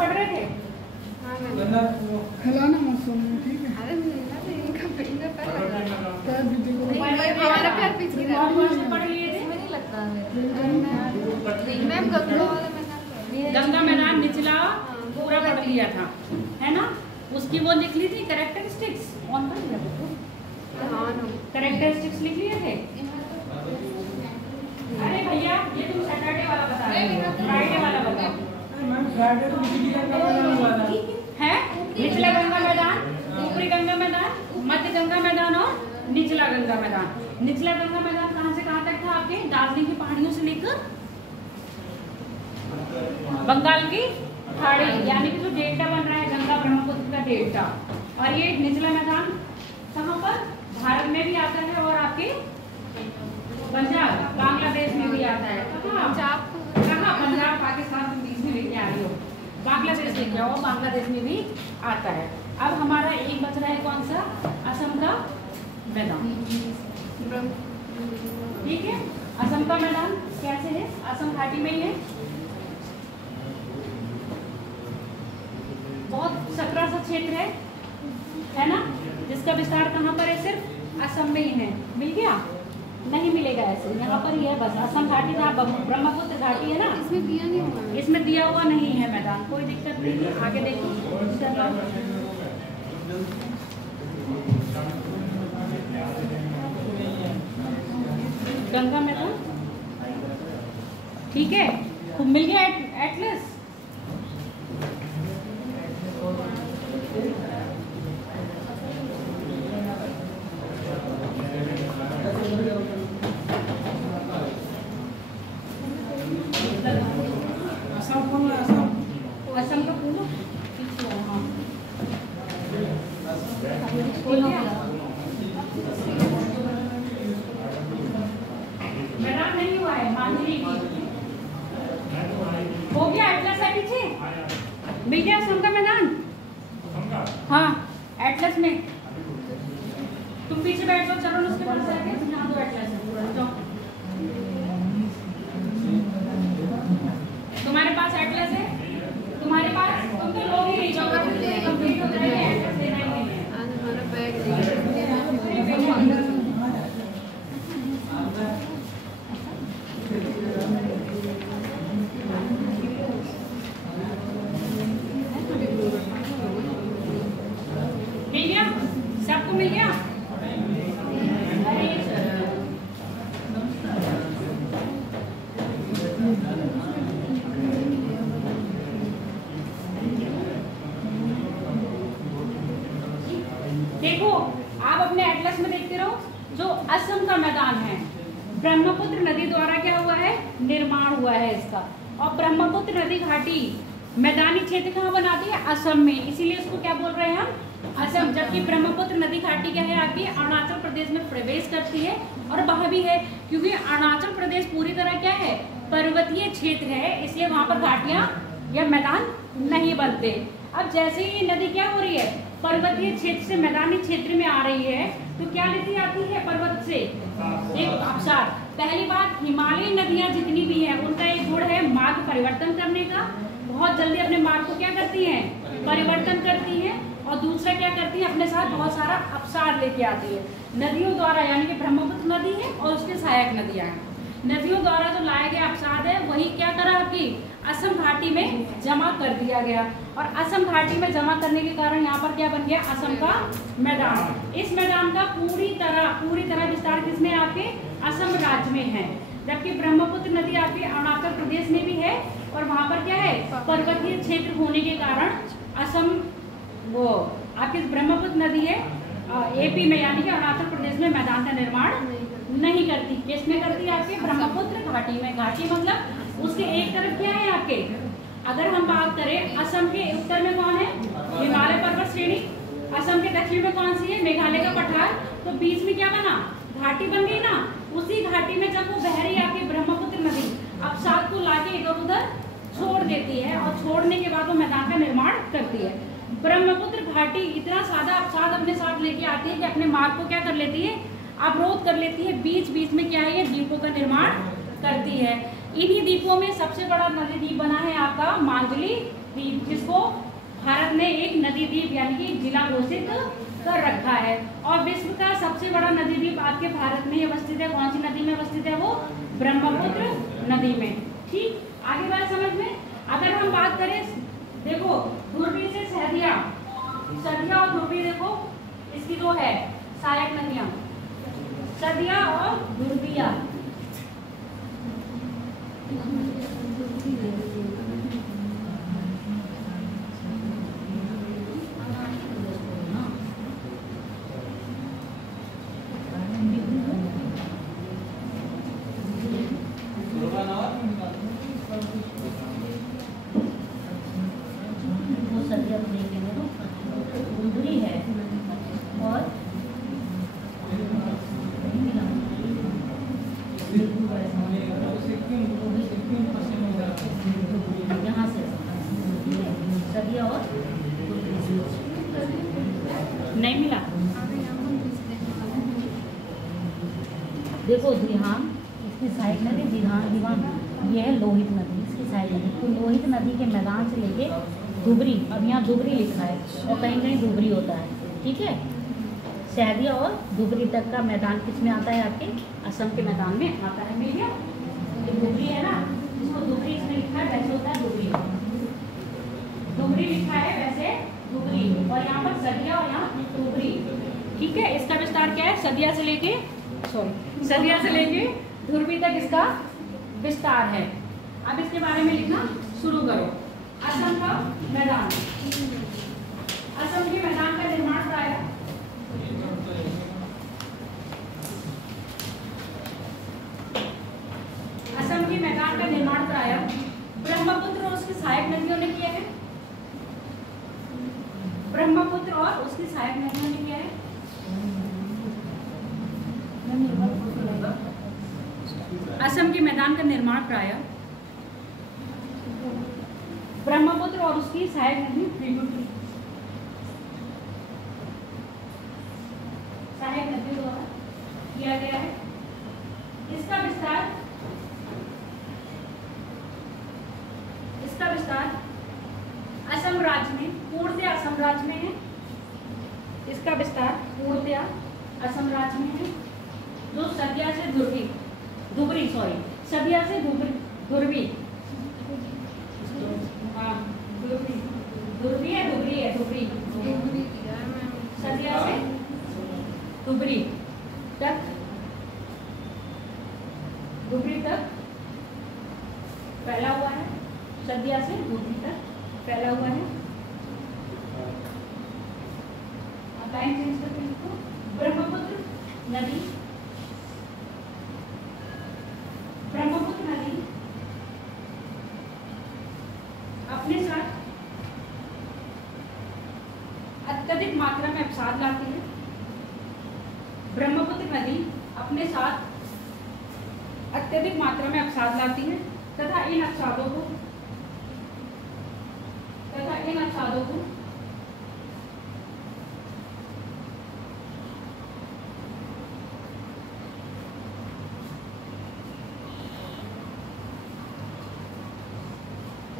पढ़ रहे थे? खिलाना मत सोना, ठीक है? हमारा पैर पीछे पढ़ लिए थे? नहीं लगता मैम गंगा मैदान निचला पूरा पढ़ लिया था, है ना? उसकी वो लिख ली थी कैरेक्टरिस्टिक्स, ऑन कर लिया कैरेक्टरिस्टिक्स लिख लिए थे। अरे भैया ये तुम सैटरडे वाला बता रहे हो, फ्राइडे वाला बताओ। है निचला गंगा मैदान, ऊपरी गंगा मैदान, मध्य गंगा मैदान और निचला गंगा मैदान। निचला गंगा मैदान कहाँ से कहाँ तक था आपके? दार्जिलिंग की पहाड़ियों से लेकर बंगाल की खाड़ी, यानी कि जो डेल्टा बन रहा है गंगा ब्रह्मपुत्र का डेल्टा। और ये निचला मैदान कहाँ पर? भारत में भी आता है और आपके पंजाब बांग्लादेश में भी आता है। कहाँ? पंजाब पाकिस्तान बीच में लेके आ रही हो, बांग्लादेश लेके आओ, बांग्लादेश में भी आता है। अब हमारा एक बच रहा है कौन सा? असम का मैदान, ठीक है? असम का मैदान कैसे है? असम घाटी में ही है, बहुत सकरा सा क्षेत्र है ना, जिसका विस्तार कहाँ पर है? सिर्फ असम में ही है। मिल गया? नहीं मिलेगा ऐसे, यहाँ पर ही है बस। असम घाटी जहाँ ब्रह्मपुत्र घाटी है ना, इसमें दिया नहीं हुआ, इसमें दिया हुआ नहीं है मैदान, कोई दिक्कत नहीं है। आगे देखो गंगा मैदान, ठीक है? तो मिल गया एटलस। असम का पूरा मैदान नहीं हुआ है, मांझी हो गया। एटलस है पीछे, मिल गया असम का मैदान। हाँ एटलस में तुम पीछे बैठ जाओ, चलो उसके पास जाके यहाँ दो एटलस है पूरा। जाओ, तुम्हारे पास एटलस है, तुम्हारे पास, तुम तो लोग ही नहीं जाओ, कंप्लीट हो जाएगा। एटलस देना ही नहीं है। हमारा बैग मिल गया सबको? मिल गया? देखो आप अपने एटलस में देखते रहो, जो असम का मैदान है ब्रह्मपुत्र नदी द्वारा क्या हुआ है? निर्माण हुआ है इसका। और ब्रह्मपुत्र नदी घाटी मैदानी क्षेत्र कहाँ बनाती है? असम में, इसीलिए उसको क्या बोल रहे हैं हम? असम। जबकि ब्रह्मपुत्र नदी घाटी क्या है? आपकी अरुणाचल प्रदेश में प्रवेश करती है, और वह भी है क्योंकि अरुणाचल प्रदेश पूरी तरह क्या है? पर्वतीय क्षेत्र है, इसलिए वहां पर घाटियां या मैदान नहीं बनते। अब जैसे ही नदी क्या हो रही है? पर्वतीय क्षेत्र से मैदानी क्षेत्र में आ रही है, तो क्या लेती आती है? पर्वत से एक अवसाद। पहली बात, हिमालयी नदियां जितनी भी हैं उनका एक गुण है मार्ग परिवर्तन करने का, बहुत जल्दी अपने मार्ग को क्या करती हैं? परिवर्तन करती हैं। और दूसरा क्या करती है? अपने साथ बहुत सारा अवसाद लेके आती है नदियों द्वारा, यानी कि ब्रह्मपुत्र नदी है और उसके सहायक नदियां हैं। नदियों द्वारा जो लाया गया अवसाद है वही क्या करा? आपकी असम घाटी में जमा कर दिया गया, और असम घाटी में जमा करने के कारण यहाँ पर क्या बन गया? असम का मैदान। इस मैदान का पूरी तरह विस्तार किसमें? आपके असम राज्य में है। जबकि ब्रह्मपुत्र नदी आपके अरुणाचल प्रदेश में भी है, और वहाँ पर क्या है? पर्वतीय क्षेत्र होने के कारण असम, वो आपकी ब्रह्मपुत्र नदी है एपी में, यानी कि अरुणाचल प्रदेश में मैदान का निर्माण नहीं करती। किसमें करती है? आपके ब्रह्मपुत्र घाटी में। घाटी मतलब उसके एक तरफ क्या है आपके? अगर हम बात करें असम के उत्तर में कौन है? हिमालय पर्वत श्रेणी। असम के दक्षिण में कौन सी है? मेघालय का पठार। तो बीच में क्या बना? घाटी बन गई ना। उसी घाटी में जब वो बह रही है आपकी ब्रह्मपुत्र नदी, अवसाद को लाके इधर उधर छोड़ देती है, और छोड़ने के बाद वो मैदान का निर्माण करती है। ब्रह्मपुत्र घाटी इतना सादा अवसाद अपने साथ लेके आती है कि अपने मार्ग को क्या कर लेती है? अवरोध कर लेती है। बीच बीच में क्या है? ये द्वीपों का निर्माण करती है। इन्हीं द्वीपों में सबसे बड़ा नदी द्वीप बना है आपका मांजुली द्वीप, जिसको भारत ने एक नदी द्वीप यानी कि जिला घोषित कर रखा है। और विश्व का सबसे बड़ा नदी द्वीप आपके भारत में अवस्थित है। कौन सी नदी में अवस्थित है वो? ब्रह्मपुत्र नदी में। ठीक, आगे बात समझ में। अगर हम बात करें, देखो धुरवी से सहदिया, सदिया और धुरवी, देखो इसकी जो है सहायक नदियां सदिया और धुरविया। नहीं मिला। देखो दिहान, इसकी सहायक नदी दिवान, ये है लोहित नदी, इसकी सहायक नदी। तो लोहित नदी के मैदान से लेके धुबरी, अब यहाँ धुबरी लिखा है और कहीं कहीं धुबरी होता है, ठीक है। सहदिया और धुबरी तक का मैदान किस में आता है? आपके असम के मैदान में आता है। मिल गया? धुबरी है ना, इसको धुबरी इसमें लिखा है, वैसे होता है धुबरी। धुबरी लिखा है वैसे धुबरी, और यहाँ पर सदिया और यहाँ धुबरी, ठीक है। इसका विस्तार क्या है? सदिया से लेके धुरवी तक इसका विस्तार है। अब इसके बारे में लिखना शुरू करो। असम का मैदान, असम के मैदान का निर्माण प्राय ब्रह्मपुत्र और उसकी सहायक नदियों ने किया है। ब्रह्मपुत्र और उसकी सहायक नदियों ने किया है। असम के मैदान का निर्माण प्राय ब्रह्मपुत्र और उसकी सहायक नदियों द्वारा किया गया है। इसका विस्तार असम राज्य में, पूर्णतया असम राज्य में है। इसका विस्तार पूर्णतया असम राज्य में है, जो सदिया से धुरवी हाँ धुरवी है सदिया से धुबरी तक फैला हुआ है। सदिया से धुबरी तक फैला हुआ है। लाइन चेंज करके लिखो। ब्रह्मपुत्र नदी अपने साथ अत्यधिक मात्रा में अवसाद लाती है। ब्रह्मपुत्र नदी अपने साथ अत्यधिक मात्रा में अवसाद लाती है तथा इन अवसादों को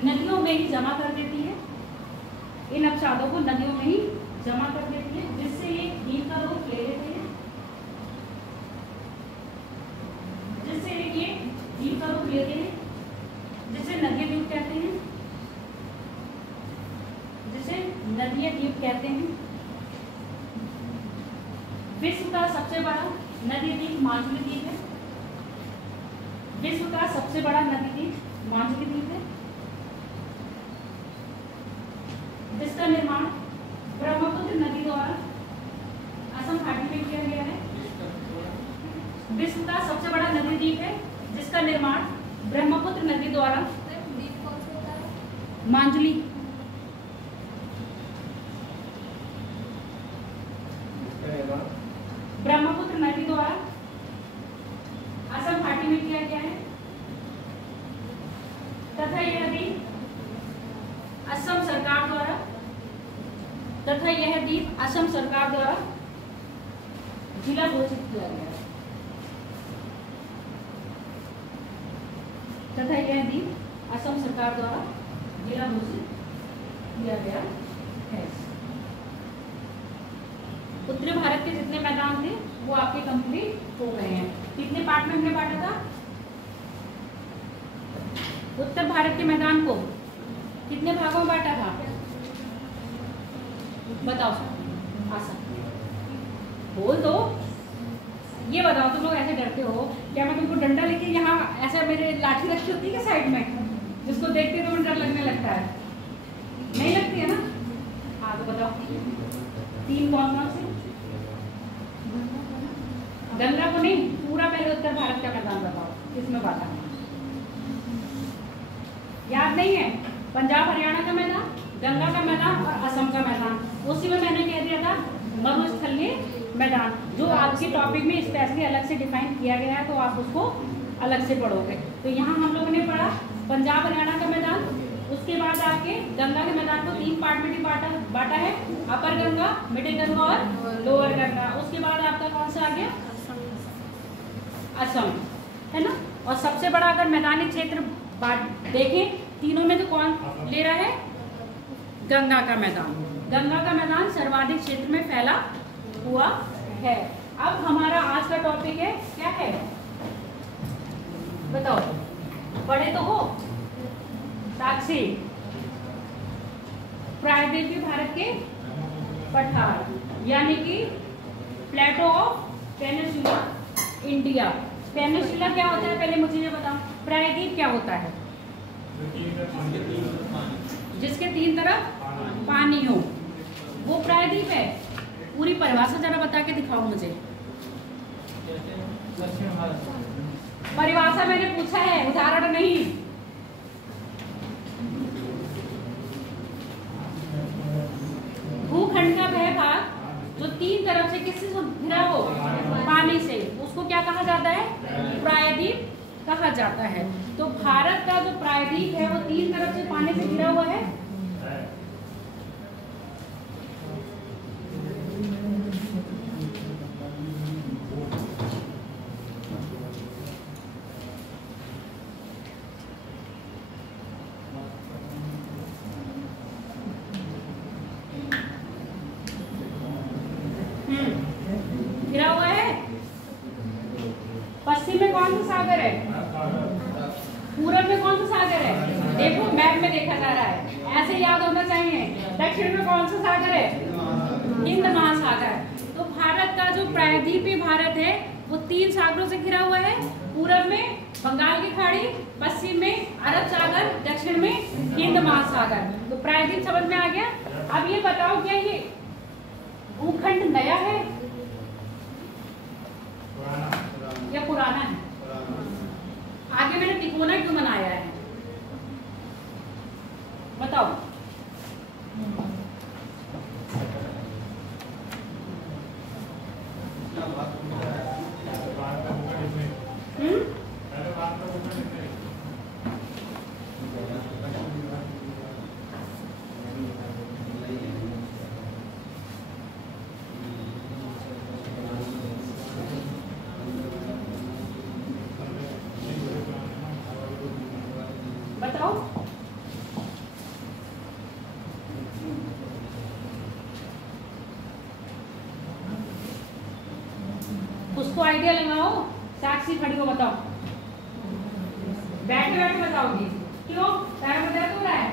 नदियों में ही जमा कर देती है। इन अवसादों को नदियों में ही जमा कर देती है, जिससे ये हील का रूप ले लेते हैं। जिससे ये हील का रूप लेते हैं, जिसे नदीय द्वीप कहते हैं। विश्व का सबसे बड़ा नदी द्वीप मांजुली द्वीप है। विश्व का सबसे बड़ा नदी द्वीप मांजुली द्वीप है, जिसका निर्माण ब्रह्मपुत्र नदी द्वारा असम घाटी में किया गया है। विश्व का सबसे बड़ा नदी द्वीप है, जिसका निर्माण ब्रह्मपुत्र नदी द्वारा मांजुली ब्रह्मपुत्र नदी द्वारा असम घाटी में किया गया है तथा यह द्वीप असम सरकार द्वारा जिला घोषित किया गया है तथा यह द्वीप असम सरकार द्वारा जिला घोषित किया गया है। उत्तरी भारत के जितने मैदान थे वो आपके कंप्लीट हो गए हैं। कितने पार्ट में हमने बांटा था? उत्तर भारत के मैदान को कितने भागों में बांटा था? बताओ आशा, बोल दो। ये बताओ, तुम लोग ऐसे डरते हो क्या? मैं तुमको डंडा लेके यहाँ ऐसा मेरे लाठी रखी होती है साइड में, जिसको देखते तो डर लगने लगता है? नहीं लगती है ना? हाँ तो बताओ, 3 कौन से? गंगा को नहीं, पूरा पहले उत्तर भारत का मैदान बताओ किसमें बांटा है? याद नहीं है? पंजाब हरियाणा का मैदान, गंगा का मैदान और असम का मैदान। उसी में मैंने कह दिया था मरुस्थलीय मैदान, जो आपके टॉपिक में स्पेशली अलग से डिफाइन किया गया है, तो आप उसको अलग से पढ़ोगे। तो यहाँ हम लोगों ने पढ़ा पंजाब हरियाणा का मैदान, उसके बाद आपके गंगा के मैदान को 3 पार्ट में बांटा है, अपर गंगा, मिडिल गंगा और लोअर गंगा। उसके बाद आपका कौन सा आ गया? असम, है ना? और सबसे बड़ा अगर मैदानी क्षेत्र देखें तीनों में तो कौन ले रहा है? गंगा का मैदान। गंगा का मैदान सर्वाधिक क्षेत्र में फैला हुआ है। अब हमारा आज का टॉपिक है, क्या है बताओ? पढ़े तो हो? साक्षी, प्रायद्वीपीय भारत के पठार, यानी कि प्लेटो ऑफ पेनिनसुला इंडिया। पेनिनसुला क्या होता है पहले मुझे ये बताओ। प्रायद्वीप क्या होता है? जिसके 3 तरफ पानी हो, वो प्रायद्वीप है। पूरी परिभाषा जरा बता के दिखाओ मुझे। परिभाषा मैंने पूछा है, उदाहरण नहीं। भूखंड का वह भाग जो 3 तरफ से किससे घिरा हो? पानी से, उसको क्या कहा जाता है? प्रायद्वीप कहा जाता है। तो भारत का जो प्रायद्वीप है वो 3 तरफ से पानी से घिरा हुआ है। घिरा हुआ है। पश्चिम में कौन सा सागर है? पूरब में कौन सा सागर है? देखो मैप में देखा जा रहा है, ऐसे याद होना चाहिए। दक्षिण में कौन सा सागर है? हिंद महासागर। तो भारत का जो प्रायद्वीपीय भारत है वो 3 सागरों से घिरा हुआ है। पूरब में बंगाल की खाड़ी, पश्चिम में अरब सागर, दक्षिण में हिंद महासागर। तो प्रायद्वीप समझ में आ गया। अब ये बताओ, क्या ये भूखंड नया है या पुराना है? आगे मैंने तिकोना क्यों बनाया है बताओ? बताओ। उसको आइडिया लगाओ। साक्षी खड़ी को बताओ, बैठे बैठे बताओगी। क्यों? पैर में दर्द हो रहा है?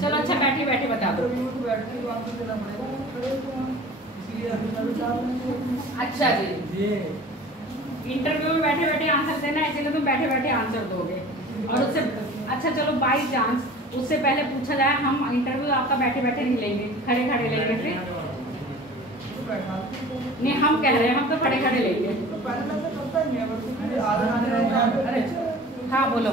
चलो अच्छा, बैठे बैठे बता दो। अच्छा जी, इंटरव्यू में बैठे बैठे आंसर देना है, इसलिए तुम बैठे बैठे आंसर दोगे। और उससे अच्छा चलो बाई चांस उससे पहले पूछा जाए, हम इंटरव्यू आपका बैठे बैठे नहीं लेंगे, खड़े खड़े लेंगे। फिर नहीं, हम कह रहे हैं हम तो खड़े खड़े लेंगे। हाँ बोलो।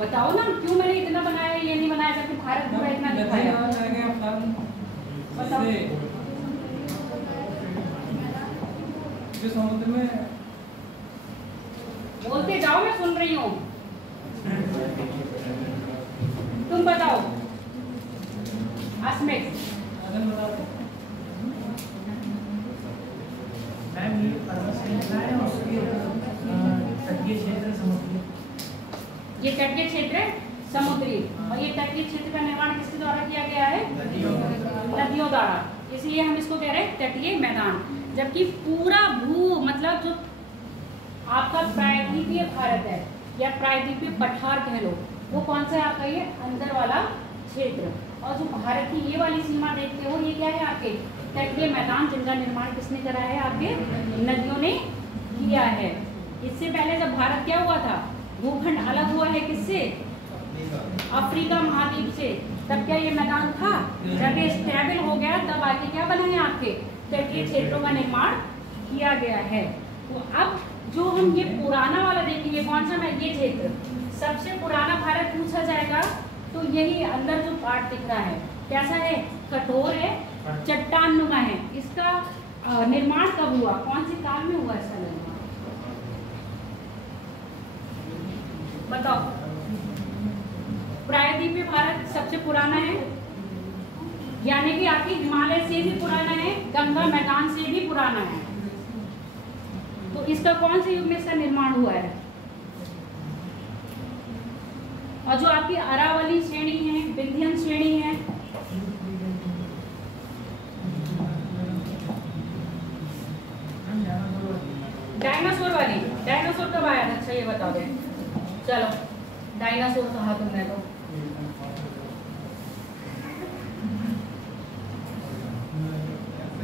बताओ ना, क्यों मैंने इतना बनाया, ये नहीं बनाया जबकि भारत पूरा इतना दिखाया। बताओ। जो समुद्र में बोलते जाओ, मैं सुन रही हूँ। तुम बताओ अस्मित। ये तटीय क्षेत्र समुद्री, और ये तटीय क्षेत्र का निर्माण किसके द्वारा किया गया है? नदियों द्वारा, इसलिए हम इसको कह रहे हैं तटीय मैदान। जबकि पूरा भू मतलब जो आपका प्रायद्वीपीय भारत है या प्रायद्वीपीय पठार कह लो, वो कौन सा है आपका? ये अंदर वाला क्षेत्र। और जो भारत की ये वाली सीमा देखते हो, ये क्या है? आपके तटीय मैदान, जिनका निर्माण किसने करा है? आपके नदियों ने किया है। इससे पहले जब भारत क्या हुआ था? भूखंड अलग हुआ है किससे? अफ्रीका महाद्वीप से। तब क्या ये मैदान था? जब ये स्टेबल हो गया तब आगे क्या बना है? आपके तटीय क्षेत्रों का निर्माण किया गया है। तो अब जो हम ये पुराना वाला देखेंगे, कौन सा? मैं ये क्षेत्र सबसे पुराना भारत पूछा जाएगा तो यही अंदर जो पार्ट दिख रहा है कैसा है? कठोर है, चट्टान नुमा है। इसका निर्माण कब हुआ? कौन से काल में हुआ इसका निर्माण? बताओ। प्रायद्वीपीय भारत सबसे पुराना है, यानी कि आपकी हिमालय से भी पुराना है, गंगा मैदान से भी पुराना है। तो इसका कौन से युग में इसका निर्माण हुआ है? और जो आपकी अरावली श्रेणी है, विंध्यन श्रेणी है, डायनासोर वाली, डायनासोर कब आया था? अच्छा ये बता दो। चलो डायनासोर कहा तुमने तो।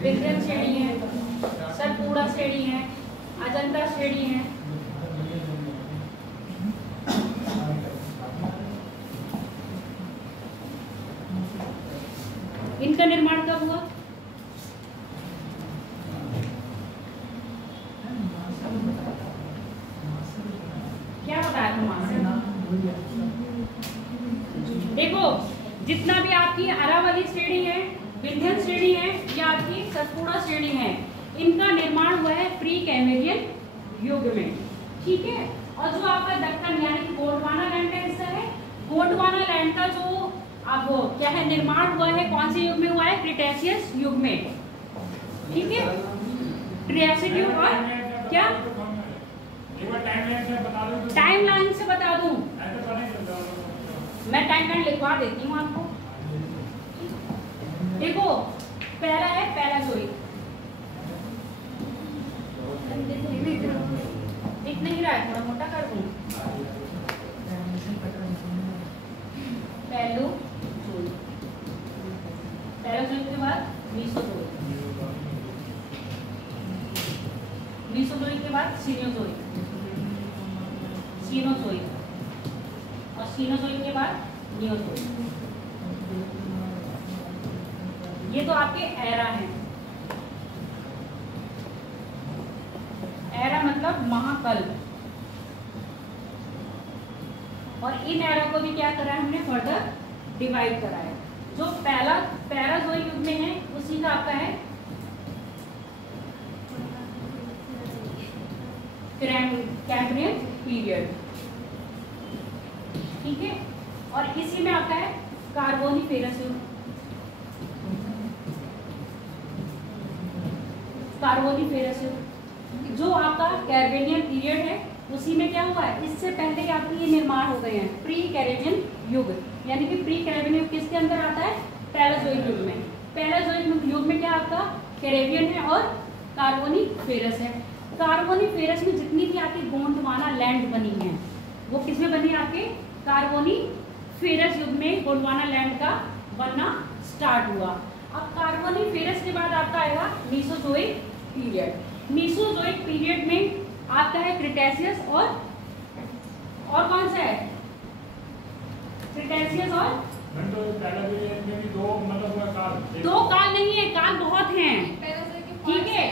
विंध्यन श्रेणी है, सतपुड़ा श्रेणी है, अजंता श्रेणी है। इनका निर्माण कब हुआ? क्या बताया तुमने? देखो, जितना भी आपकी अरावली श्रेणी है, विंध्यन श्रेणी है या आपकी सतपुड़ा श्रेणी है, इनका निर्माण हुआ है प्री कैम्ब्रियन युग में। ठीक है। और जो आपका दक्कन यानी कि गोंडवाना लैंड का हिस्सा है, गोंडवाना लैंड का जो अब क्या है निर्माण हुआ है, कौन से युग में हुआ है? क्रिटेशियस युग में। ठीक है। ट्रियासिक युग और क्या? टाइमलाइन से बता दूं? मैं टाइमलाइन लिखवा देती हूँ आपको। देखो, पहला है पैराजोइक। दिख नहीं रहा है, थोड़ा मोटा कर दूं। पैराजोइक के बाद मीसोजोइक, मीसोजोइक के बाद सीनोजोइक, सीनोजोइक और सीनोजोइक के बाद नियोजोइक। ये तो आपके एरा हैं। एरा मतलब महाकल्प। और इन एरा को भी क्या करा है हमने? फर्दर डिवाइड करा है। जो पहला पैराजोइक युग में है उसी का आपका है कैम्ब्रियन पीरियड। ठीक है। और इसी में आपका है कार्बोनिफेरस युग। कार्बोनिफेरस युग जो आपका कैम्ब्रियन पीरियड है, उसी में क्या हुआ है? इससे पहले ही आपके ये निर्माण हो गए हैं प्री कैम्ब्रियन युग। यानी कि प्री कैम्ब्रियन युग किसके अंदर आता है? पैराजोइक युग में। पैराजोइक युग में क्या आपका? कैरेबियन है और कार्बोनिफेरस है। कार्बोनिफेरस में जितनी भी आपकी गोंडवाना लैंड बनी है वो किसमें बनी है? आपके कार्बोनिफेरस युग में गोंडवाना लैंड का बनना स्टार्ट हुआ। अब कार्बोनिफेरस के बाद आपका आएगा मीसोजोइक पीरियड। मीसोजोइक पीरियड में आपका है क्रिटेशियस और कौन सा है? क्रिटेशियस और दो काल नहीं है, काल बहुत हैं। ठीक है।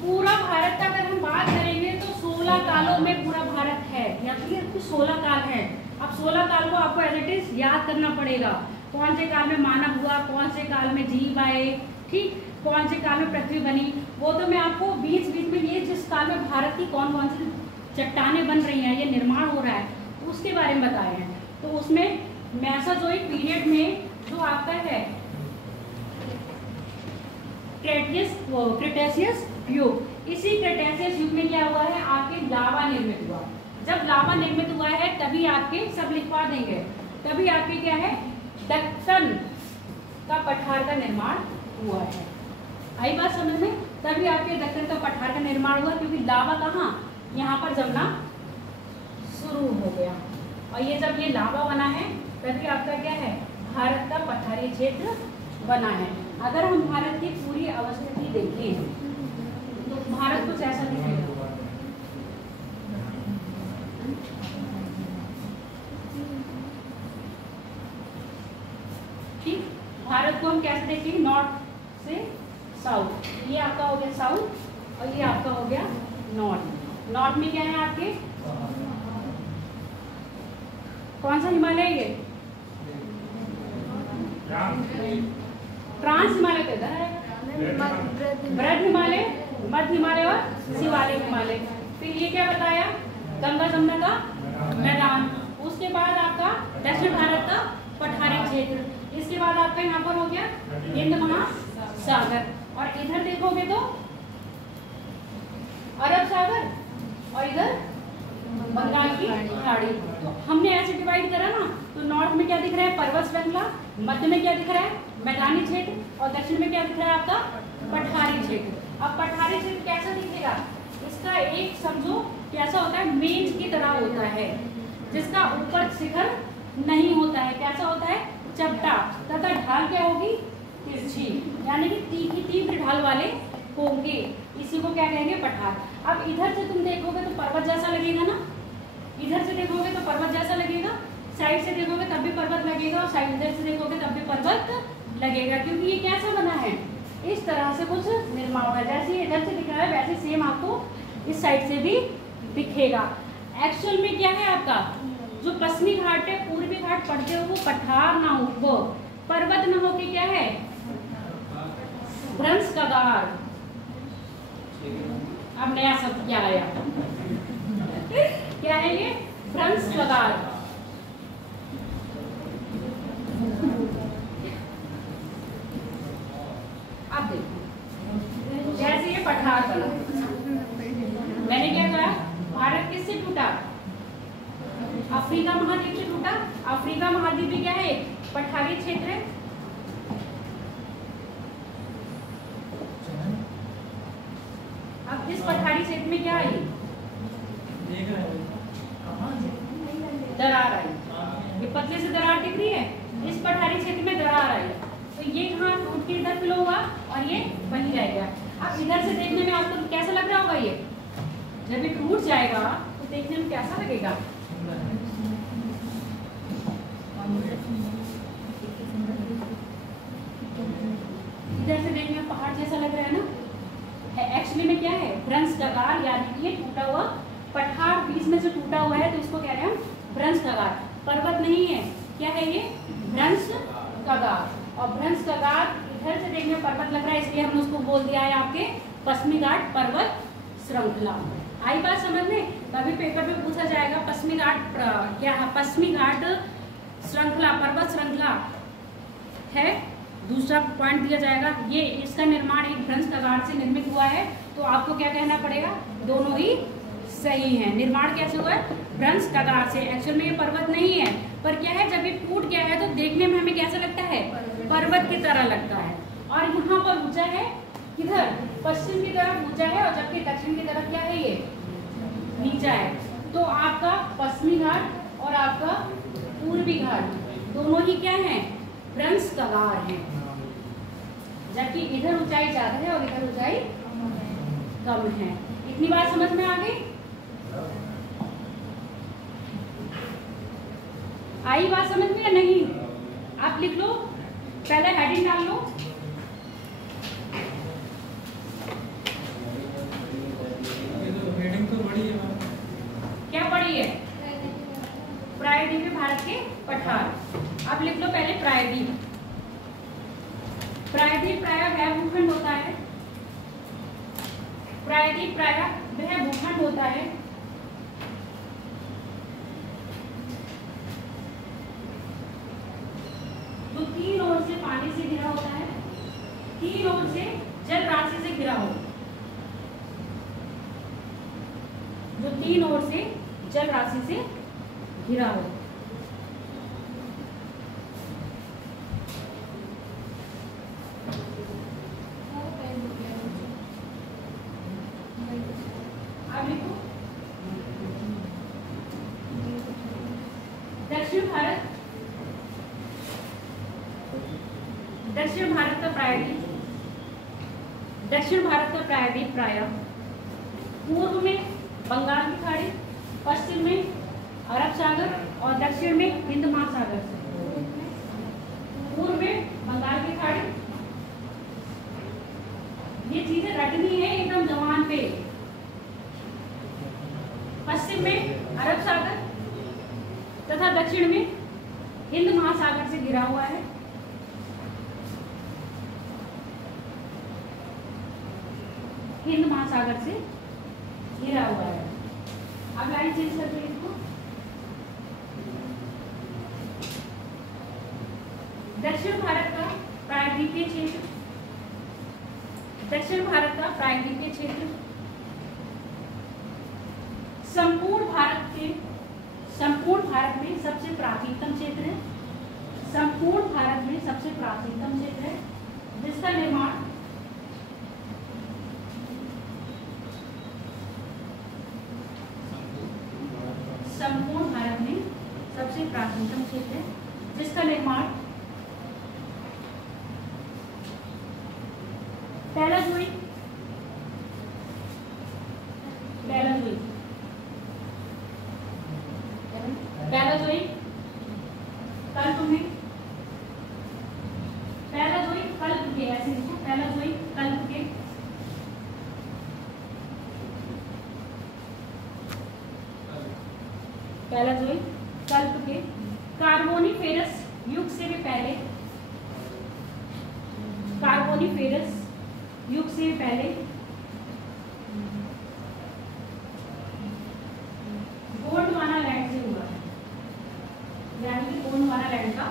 पूरा भारत का अगर हम बात करेंगे तो 16 कालों में पूरा भारत है, या फिर 16 काल है। अब 16 काल को आपको एज इट इज याद करना पड़ेगा। कौन से काल में मानव हुआ, कौन से काल में जीव आए, ठीक, कौन से काल में पृथ्वी बनी, वो तो मैं आपको बीच बीच में ये जिस काल में भारत की कौन कौन सी चट्टानें बन रही हैं, ये निर्माण हो रहा है, तो उसके बारे में बताए हैं। तो उसमें मेसोजोइक पीरियड में जो आपका है क्रेटेशियस युग, इसी क्रेटेशियस युग में क्या हुआ है, आपके लावा निर्मित हुआ। जब लावा निर्मित हुआ है तभी आपके सब लिखवा देंगे, तभी आपके क्या है, दक्कन का पठार का निर्माण हुआ है। आई बात समझ में? तभी आपके दक्कन का पठार का निर्माण हुआ, क्योंकि लावा कहाँ, यहाँ पर जमना शुरू हो गया। और ये जब ये लावा बना है तभी आपका क्या है, भारत का पठारी क्षेत्र बना है। अगर हम भारत की पूरी अवस्थिति देखें तो भारत कुछ ऐसा दिखेगा। ठीक, भारत को हम कैसे देखेंगे, नॉर्थ से साउथ। ये आपका हो गया साउथ और ये आपका हो गया नॉर्थ। नॉर्थ में क्या है आपके, कौन सा हिमालय, ये ट्रांस हिमालय तो इधर है, बृहद हिमालय, मध्य हिमालय और शिवालिक हिमालय। फिर ये क्या बताया, गंगा जमुना का मैदान। उसके बाद आपका दक्षिण भारत का पठारी क्षेत्र। इसके बाद आपका यहाँ पर हो गया हिंद महासागर, और इधर देखोगे तो अरब सागर और इधर बंगाल की खाड़ी। तो हमने ऐसे डिवाइड करा ना, तो नॉर्थ में क्या दिख रहा है, पर्वत श्रृंखला, मध्य में क्या दिख रहा है, मैदानी क्षेत्र, और दक्षिण में क्या दिख रहा है आपका, पठारी क्षेत्र। अब पठारी क्षेत्र कैसा दिखेगा, इसका एक समझो कैसा होता है, मेज की तरह होता है, जिसका ऊपर शिखर नहीं होता है। कैसा होता है, चपटा, तथा ढाल क्या होगी, तिरछी, यानी कि तीखी तीव्र ढाल वाले होंगे। इसी को क्या कहेंगे, पठार। अब इधर से तुम देखोगे तो पर्वत जैसा लगेगा ना, इधर से देखोगे तो पर्वत जैसा लगेगा, साइड से देखोगे तब भी पर्वत लगेगा, और साइड इधर से देखोगे तब भी पर्वत लगेगा, क्योंकि ये कैसा बना है, इस तरह से कुछ निर्माण है। जैसे इधर से दिख रहा है वैसे सेम आपको इस साइड से भी दिखेगा। एक्चुअल में क्या है आपका, जो पश्चिमी घाट है, पूर्वी घाट पड़ते हो वो पठार ना हो, वो पर्वत न हो के क्या है, भ्रंश कगार। अब नया शब्द क्या आया, क्या है ये, भ्रंश कगार। अब देखो जैसे ये पठार बना, मैंने क्या कहा, भारत किससे टूटा, अफ्रीका महाद्वीप से टूटा। अफ्रीका महाद्वीप भी क्या है, पठारी क्षेत्र है। अब इस पठारी क्षेत्र में क्या आई, दरार आई, ये पतले से दरार दिख रही है, इस पठारी क्षेत्र में दरार आई, तो ये यहाँ टूट के इधर फ्लो हुआ और ये बन जाएगा। अब इधर से देखने में आपको कैसा लग रहा होगा, ये जब ये टूट जाएगा तो देखने में कैसा लगेगा, इधर से देखने में पहाड़ जैसा लग रहा है ना। एक्चुअली में क्या है, भ्रंश कगार, यानी कि ये टूटा हुआ पठार बीच में से टूटा हुआ है, तो इसको कह रहे हैं हम भ्रंश कगार। पर्वत नहीं है, क्या है ये, भ्रंश कगार। और भ्रंश कगार इधर से देखने में पर्वत लग रहा है, इसलिए हमने उसको बोल दिया है आपके पश्चिमी घाट पर्वत श्रृंखला। आई बात समझ में? कभी पेपर में पूछा जाएगा पश्चिमी घाट क्या है, पश्चिमी घाट श्रृंखला, पर्वत श्रृंखला है, दूसरा पॉइंट दिया जाएगा, ये इसका निर्माण एक भ्रंश कगार से निर्मित हुआ है, तो आपको क्या कहना पड़ेगा, दोनों ही सही है। निर्माण कैसे हुआ है, भ्रंश कगार से। एक्चुअल में ये पर्वत नहीं है, पर क्या है, जब ये टूट गया है तो देखने में हमें कैसा लगता है, पर्वत की तरह लगता है। और यहाँ पर ऊंचा है, किधर, पश्चिम की तरफ ऊंचा है, और जबकि दक्षिण की तरफ क्या है, ये नीचा है। तो आपका पश्चिमी घाट और आपका पूर्वी घाट दोनों ही क्या है, भ्रंश कगार है, जबकि इधर ऊंचाई ज्यादा है और इधर ऊंचाई कम है। इतनी बात समझ में आ गई? आई बात समझ में या नहीं? आप लिख लो, पहले हेडिंग डाल लो। हेडिंग तो बड़ी है, क्या बड़ी है? प्रायद्वीप में भारत के पठार। अब लिख लो पहले प्रायद्वीप। प्रायद्वीप प्रायः वह भूखंड होता है, प्रायद्वीप प्रायः वह भूखंड होता है जो तीन ओर से पानी से घिरा होता है, तीन ओर से जल राशि से घिरा हो, जो तीन ओर से जल राशि से घिरा हो। अब लिखो दक्षिण भारत, दक्षिण भारत का प्रायद्वीप, दक्षिण भारत का प्रायद्वीप प्रायः पूर्व में बंगाल की खाड़ी, पश्चिम में अरब सागर और दक्षिण में हिंद महासागर से। पूर्व में बंगाल की खाड़ी, ये चीजें रटनी है एकदम जवान पे। पश्चिम में अरब सागर तथा दक्षिण में हिंद महासागर से घिरा हुआ है। हिंद महासागर से घिरा हुआ है। अब लाइन चेंज करते हैं इसको। दक्षिण भारत का प्रायद्वीपीय क्षेत्र, दक्षिण भारत का प्रायद्वीपीय क्षेत्र संपूर्ण भारत में सबसे प्राचीनतम क्षेत्र है। संपूर्ण भारत में सबसे प्राचीनतम क्षेत्र है, जिसका निर्माण संपूर्ण भारत में सबसे प्राचीनतम क्षेत्र है, जिसका निर्माण पैलाज़ोइक कल्प में, पैलाज़ोइक कल्प के, ऐसे इसको पैलाज़ोइक कल्प के पैलाज़ोइक कल्प के कार्बोनिफेरस युग से भी पहले, कार्बोनिफेरस युग से पहले गोंडवाना लैंड से हुआ है, यानी कि गोंडवाना लैंड का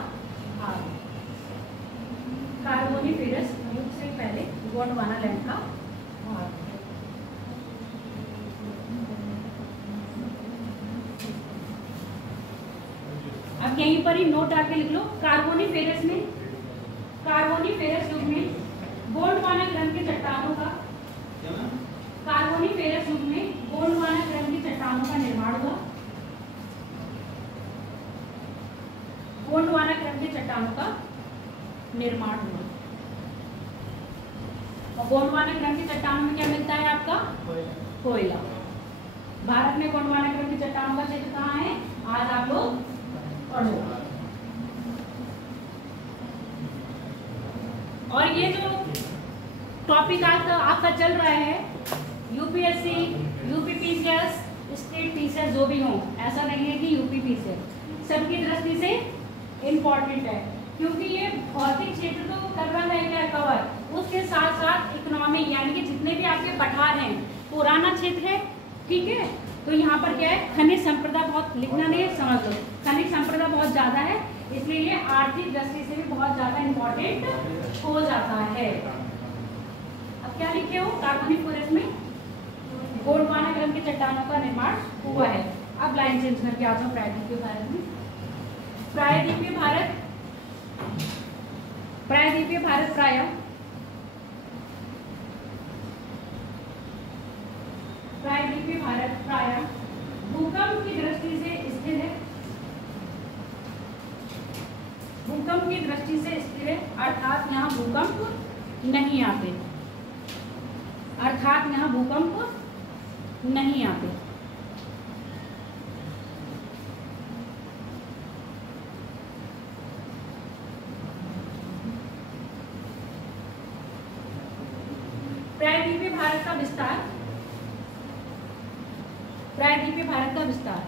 भाग। कार्बोनिफेरस युग से पहले गोंडवाना लैंड का भाग। अब यहीं पर ही नोट आके लिख लो, कार्बोनिफेरस युग में गोंडवाना क्रम की चट्टानों का, कार्बोनिफेरस युग में गोंडवाना क्रम की चट्टानों का निर्माण हुआ। गोंडवाना क्रम की चट्टानों का निर्माण हुआ। और गोंडवाना क्रम की चट्टानों में क्या मिलता है आपका? कोयला। भारत में गोंडवाना क्रम की चट्टानों का क्षेत्र कहाँ है? आज आप लोग पढ़ो। और ये जो टॉपिक आपका चल रहा है, यूपीएससी, यूपीपीसीएस, स्टेट पीसीएस जो भी हो, ऐसा नहीं है कि यूपीपीसीएस, सबकी दृष्टि से इम्पोर्टेंट है, क्योंकि ये भौतिक क्षेत्र तो कर रहा है क्या कवर, उसके साथ साथ इकोनॉमी, यानी कि जितने भी आपके पठार हैं, पुराना क्षेत्र है, ठीक है, तो यहाँ पर क्या है, खनिज संपदा बहुत, लिखना नहीं है, समझ लो, खनिज संपदा बहुत ज़्यादा है, इसलिए ये आर्थिक दृष्टि से भी बहुत ज़्यादा इम्पोर्टेंट हो जाता है। अब क्या लिखे हो? कार्बोनिफेरस में गोंडवाना क्रम की चट्टानों का निर्माण हुआ है। अब लाइन चेंज करके आ जाओ प्रायद्वीपीय भारत में। प्रायद्वीपीय भारत प्रायः प्रायद्वीपीय भारत प्रायः भूकंप की दृष्टि से स्थिर है, भूकंप की दृष्टि से स्थिर है, अर्थात यहाँ भूकंप नहीं आते, अर्थात यहाँ भूकंप नहीं आते। प्रायद्वीपीय भारत का विस्तार, प्रायद्वीपीय भारत का विस्तार,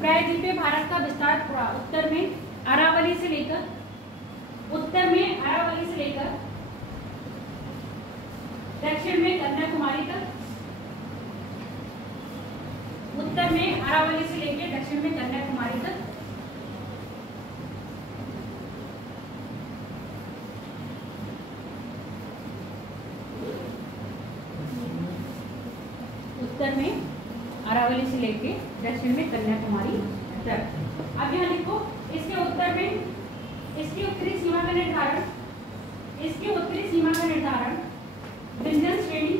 प्रायद्वीपीय भारत का विस्तार उत्तर में अरावली से लेकर, उत्तर में अरावली से लेकर दक्षिण में कन्याकुमारी तक, उत्तर में अरावली से लेकर दक्षिण में कन्याकुमारी तक लेके दक्षिण में कन्याकुमारी तक। अब यहाँ लिखो इसके उत्तर में इसकी उत्तरी सीमा का निर्धारण, इसकी उत्तरी सीमा का निर्धारण विंध्यन श्रेणी,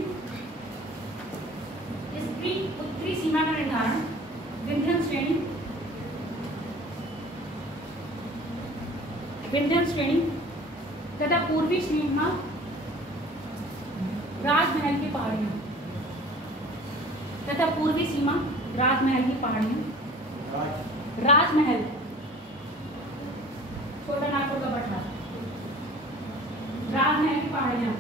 इसकी उत्तरी सीमा का निर्धारण विंध्यन श्रेणी, विंध्यन श्रेणी तथा पूर्वी सीमा राजमहल की पहाड़ियां, तथा पूर्वी सीमा राजमहल की पहाड़ियां, राजमहल छोटा नागपुर का पठार, राजमहल की पहाड़ियां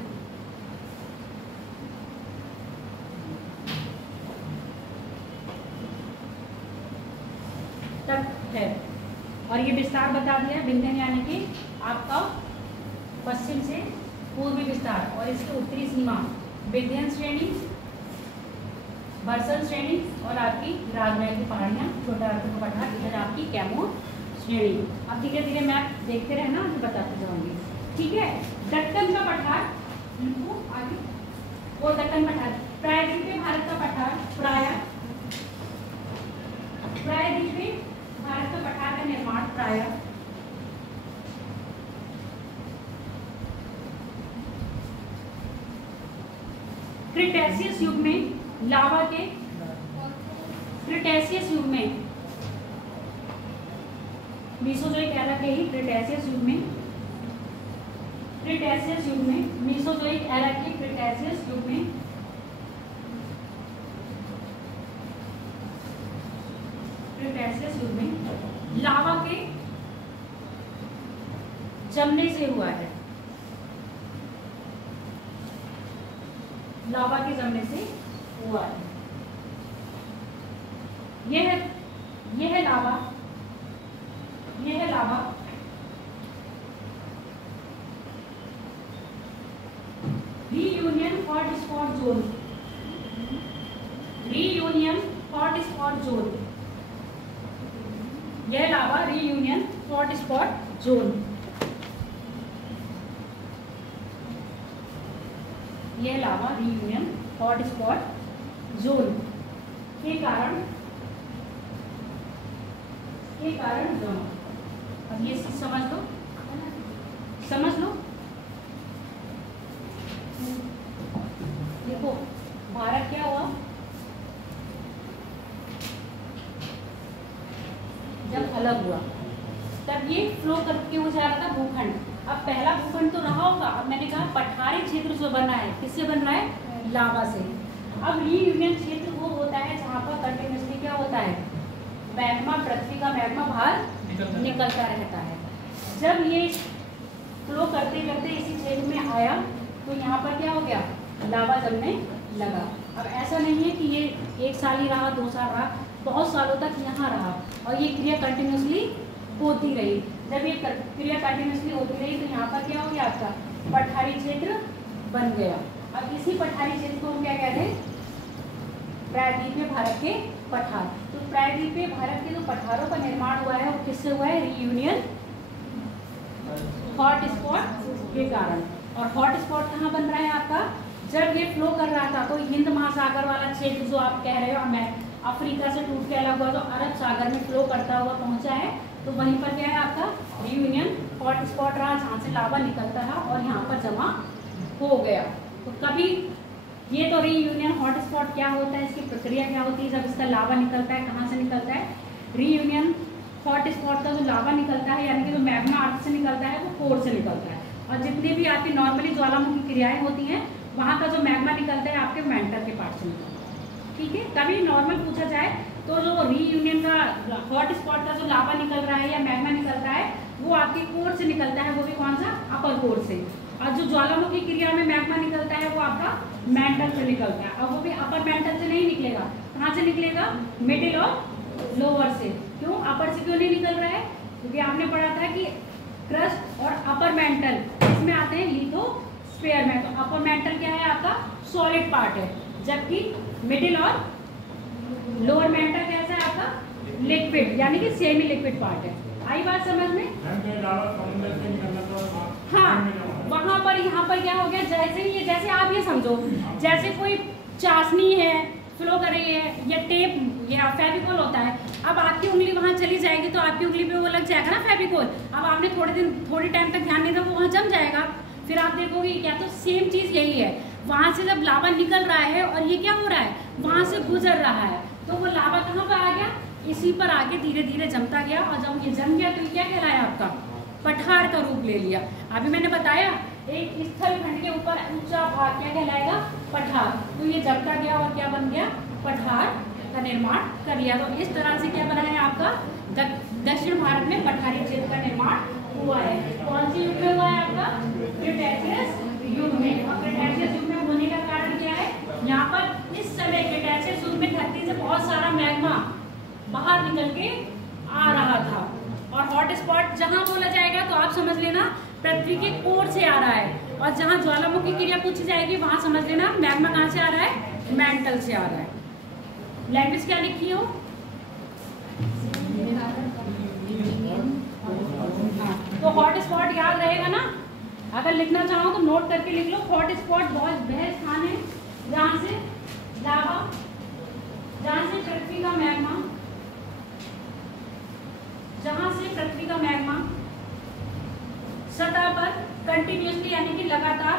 तक है। और ये विस्तार बता दिया विंध्यन यानी कि आपका पश्चिम से पूर्वी विस्तार, और इसकी उत्तरी सीमा विंध्यन श्रेणी, बरसन श्रेणी और आपकी राजमहल की पहाड़ियाँ, छोटा नागपुर का पठार, इधर आपकी कैमूर श्रेणी। अब धीरे धीरे मैप देखते रहना, तो बताते जाऊंगी, ठीक है। दक्कन का पठार, आगे वो दक्कन पठार, प्रायद्वीपीय भारत का पठार, प्रायद्वीपीय भारत का पठार का निर्माण प्रायः क्रिटेशियस युग में लावा के, क्रिटेशियस युग में मीसोजोइक एरा के ही क्रिटेशियस युग में, क्रिटेशियस युग में मीसोजोइक एरा के क्रिटेशियस युग में क्रिटेशियस युग में लावा के जमने से हुआ है, लावा के जमने से हुआ है। यह lava Reunion hotspot zone, Reunion hotspot zone, यह लावा रीयूनियन हॉटस्पॉट जोन, यह लावा रीयूनियन हॉटस्पॉट जोन के कारण जमा। अब ये चीज समझ लो। देखो भारत क्या हुआ, जब अलग हुआ तब ये फ्लो करके हो जा रहा था भूखंड। अब पहला भूखंड तो रहा होगा, अब मैंने कहा पठारी क्षेत्र जो बना है किससे बन रहा है, लावा से। अब रीयूनियन क्षेत्र वो होता है जहाँ पर कंटिन्यूसली क्या होता है, मैग्मा, पृथ्वी का मैग्मा बाहर निकलता रहता है। जब ये फ्लो करते करते इसी क्षेत्र में आया तो यहाँ पर क्या हो गया, लावा जमने लगा। अब ऐसा नहीं है कि ये 1 साल ही रहा, 2 साल रहा, बहुत सालों तक यहाँ रहा और ये क्रिया कंटिन्यूसली होती रही। जब ये क्रिया कंटिन्यूसली होती रही तो यहाँ पर क्या हो गया, आपका पठारी क्षेत्र बन गया। अब इसी पठारी क्षेत्र को हम क्या कहते हैं, प्रायद्वीपीय भारत के पठार। तो प्रायद्वीपीय भारत के जो पठारों का निर्माण हुआ है वो किससे हुआ है, रीयूनियन हॉटस्पॉट के कारण। और हॉटस्पॉट कहाँ बन रहा है आपका, जब ये फ्लो कर रहा था तो हिंद महासागर वाला क्षेत्र जो आप कह रहे हो, मैं अफ्रीका से टूट के अलग हुआ तो अरब सागर में फ्लो करता हुआ पहुंचा है, तो वहीं पर क्या है आपका रीयूनियन हॉटस्पॉट रहा, जहाँ से लावा निकलता रहा और यहाँ पर जमा हो गया। तो कभी ये तो रीयूनियन हॉटस्पॉट क्या होता है, इसकी प्रक्रिया क्या होती है, जब इसका लावा निकलता है, कहाँ से निकलता है, रीयूनियन हॉटस्पॉट का जो लावा निकलता है यानी कि जो मैग्मा अर्थ से निकलता है वो कोर से निकलता है। और जितनी भी आपकी नॉर्मली ज्वालामुखी क्रियाएं होती हैं वहाँ का जो मैग्मा निकलता है आपके मेंटर के पार्ट से निकलता है, ठीक है। तभी नॉर्मल पूछा जाए तो जो रीयूनियन का हॉटस्पॉट का जो लावा निकल रहा है या मैग्मा निकल रहा है वो आपके कोर से निकलता है, वो भी कौन सा, अपर कोर से। और जो ज्वालामुखी क्रिया में मैग्मा निकलता है वो आपका मेंटल से निकलता है, और वो भी अपर मेंटल से नहीं निकलेगा, कहाँ से निकलेगा, मिडिल और लोअर से। क्यों अपर से क्यों नहीं निकल रहा है, क्योंकि आपने पढ़ा था कि क्रस्ट और अपर मेंटल इसमें आते हैं लिथोस्फीयर में। तो अपर मेंटल क्या है आपका सॉलिड पार्ट है, जबकि मिडिल और लोअर मेंटल कैसा है आपका लिक्विड यानी कि सेमी लिक्विड पार्ट है। आई बात समझ में, हाँ। वहाँ पर यहाँ पर क्या हो गया, जैसे ही जैसे आप ये समझो जैसे कोई चाशनी है फ्लो कर रही है या टेप ये फेविकोल होता है। अब आपकी उंगली वहाँ चली जाएगी तो आपकी उंगली पे वो लग जाएगा ना फेविकोल। अब आपने थोड़ी टाइम तक ध्यान नहीं दिया, वो वहाँ जम जाएगा। फिर आप देखोगे क्या, तो सेम चीज़ यही है। वहाँ से जब लावा निकल रहा है और ये क्या हो रहा है, वहाँ से गुजर रहा है, तो वो लावा कहाँ पर आ गया, इसी पर आके धीरे धीरे जमता गया। और जब ये जम गया तो ये क्या कहलाया, आपका पठार का रूप ले लिया। अभी मैंने बताया एक स्थल खंड के ऊपर ऊंचा भाग क्या कहलाएगा, पठार। तो ये जमता गया और क्या बन गया, पठार का निर्माण कर लिया। तो इस तरह से क्या बना है आपका, दक्षिण भारत में पठारी क्षेत्र का निर्माण हुआ है। कौन सी युग में हुआ है आपका, क्रिटेशियस युग में। और क्रिटेशियस युग में होने का कारण क्या है, यहाँ पर इस समय क्रिटेशियस युग में धरती से बहुत सारा मैग्मा बाहर निकल के आ रहा था। और हॉट स्पॉट जहाँ बोला जाएगा तो आप समझ लेना पृथ्वी के कोर से आ रहा है, और जहाँ ज्वालामुखी क्रिया पूछी जाएगी वहां समझ लेना मैग्मा कहाँ से आ रहा है, मैंटल से आ रहा है। लैंग्वेज क्या लिखी हो, तो हॉट स्पॉट याद रहेगा ना। अगर लिखना चाहो तो नोट करके लिख लो। हॉट स्पॉट बहुत वह स्थान है जहाँ से लावा, जहाँ से पृथ्वी का मैग्मा, जहाँ से पृथ्वी का मैग्मा सतह पर कंटिन्यूसली यानी कि लगातार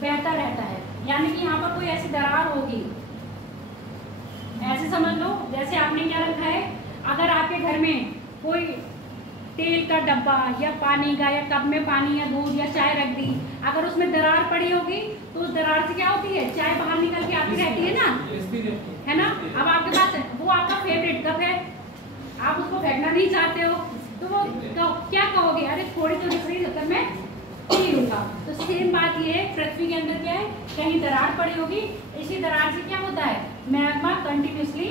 बहता रहता है। यानी कि यहाँ पर कोई ऐसी दरार होगी, ऐसे समझ लो जैसे आपने क्या रखा है, अगर आपके घर में कोई तेल का डब्बा या पानी का या कप में पानी या दूध या चाय रख दी, अगर उसमें दरार पड़ी होगी तो उस दरार से क्या होती है, चाय बाहर निकल के आती रहती है ना, है ना। अब आपके पास वो आपका फेवरेट कप है, आप उसको फेंकना नहीं चाहते हो, तो वो क्या कहोगे, अरे थोड़ी तो निकली तो मैं पी लूंगा। तो सेम बात ये है, पृथ्वी के अंदर क्या है, कहीं दरार पड़ी होगी, इसी दरार से क्या होता है, मैग्मा कंटिन्यूसली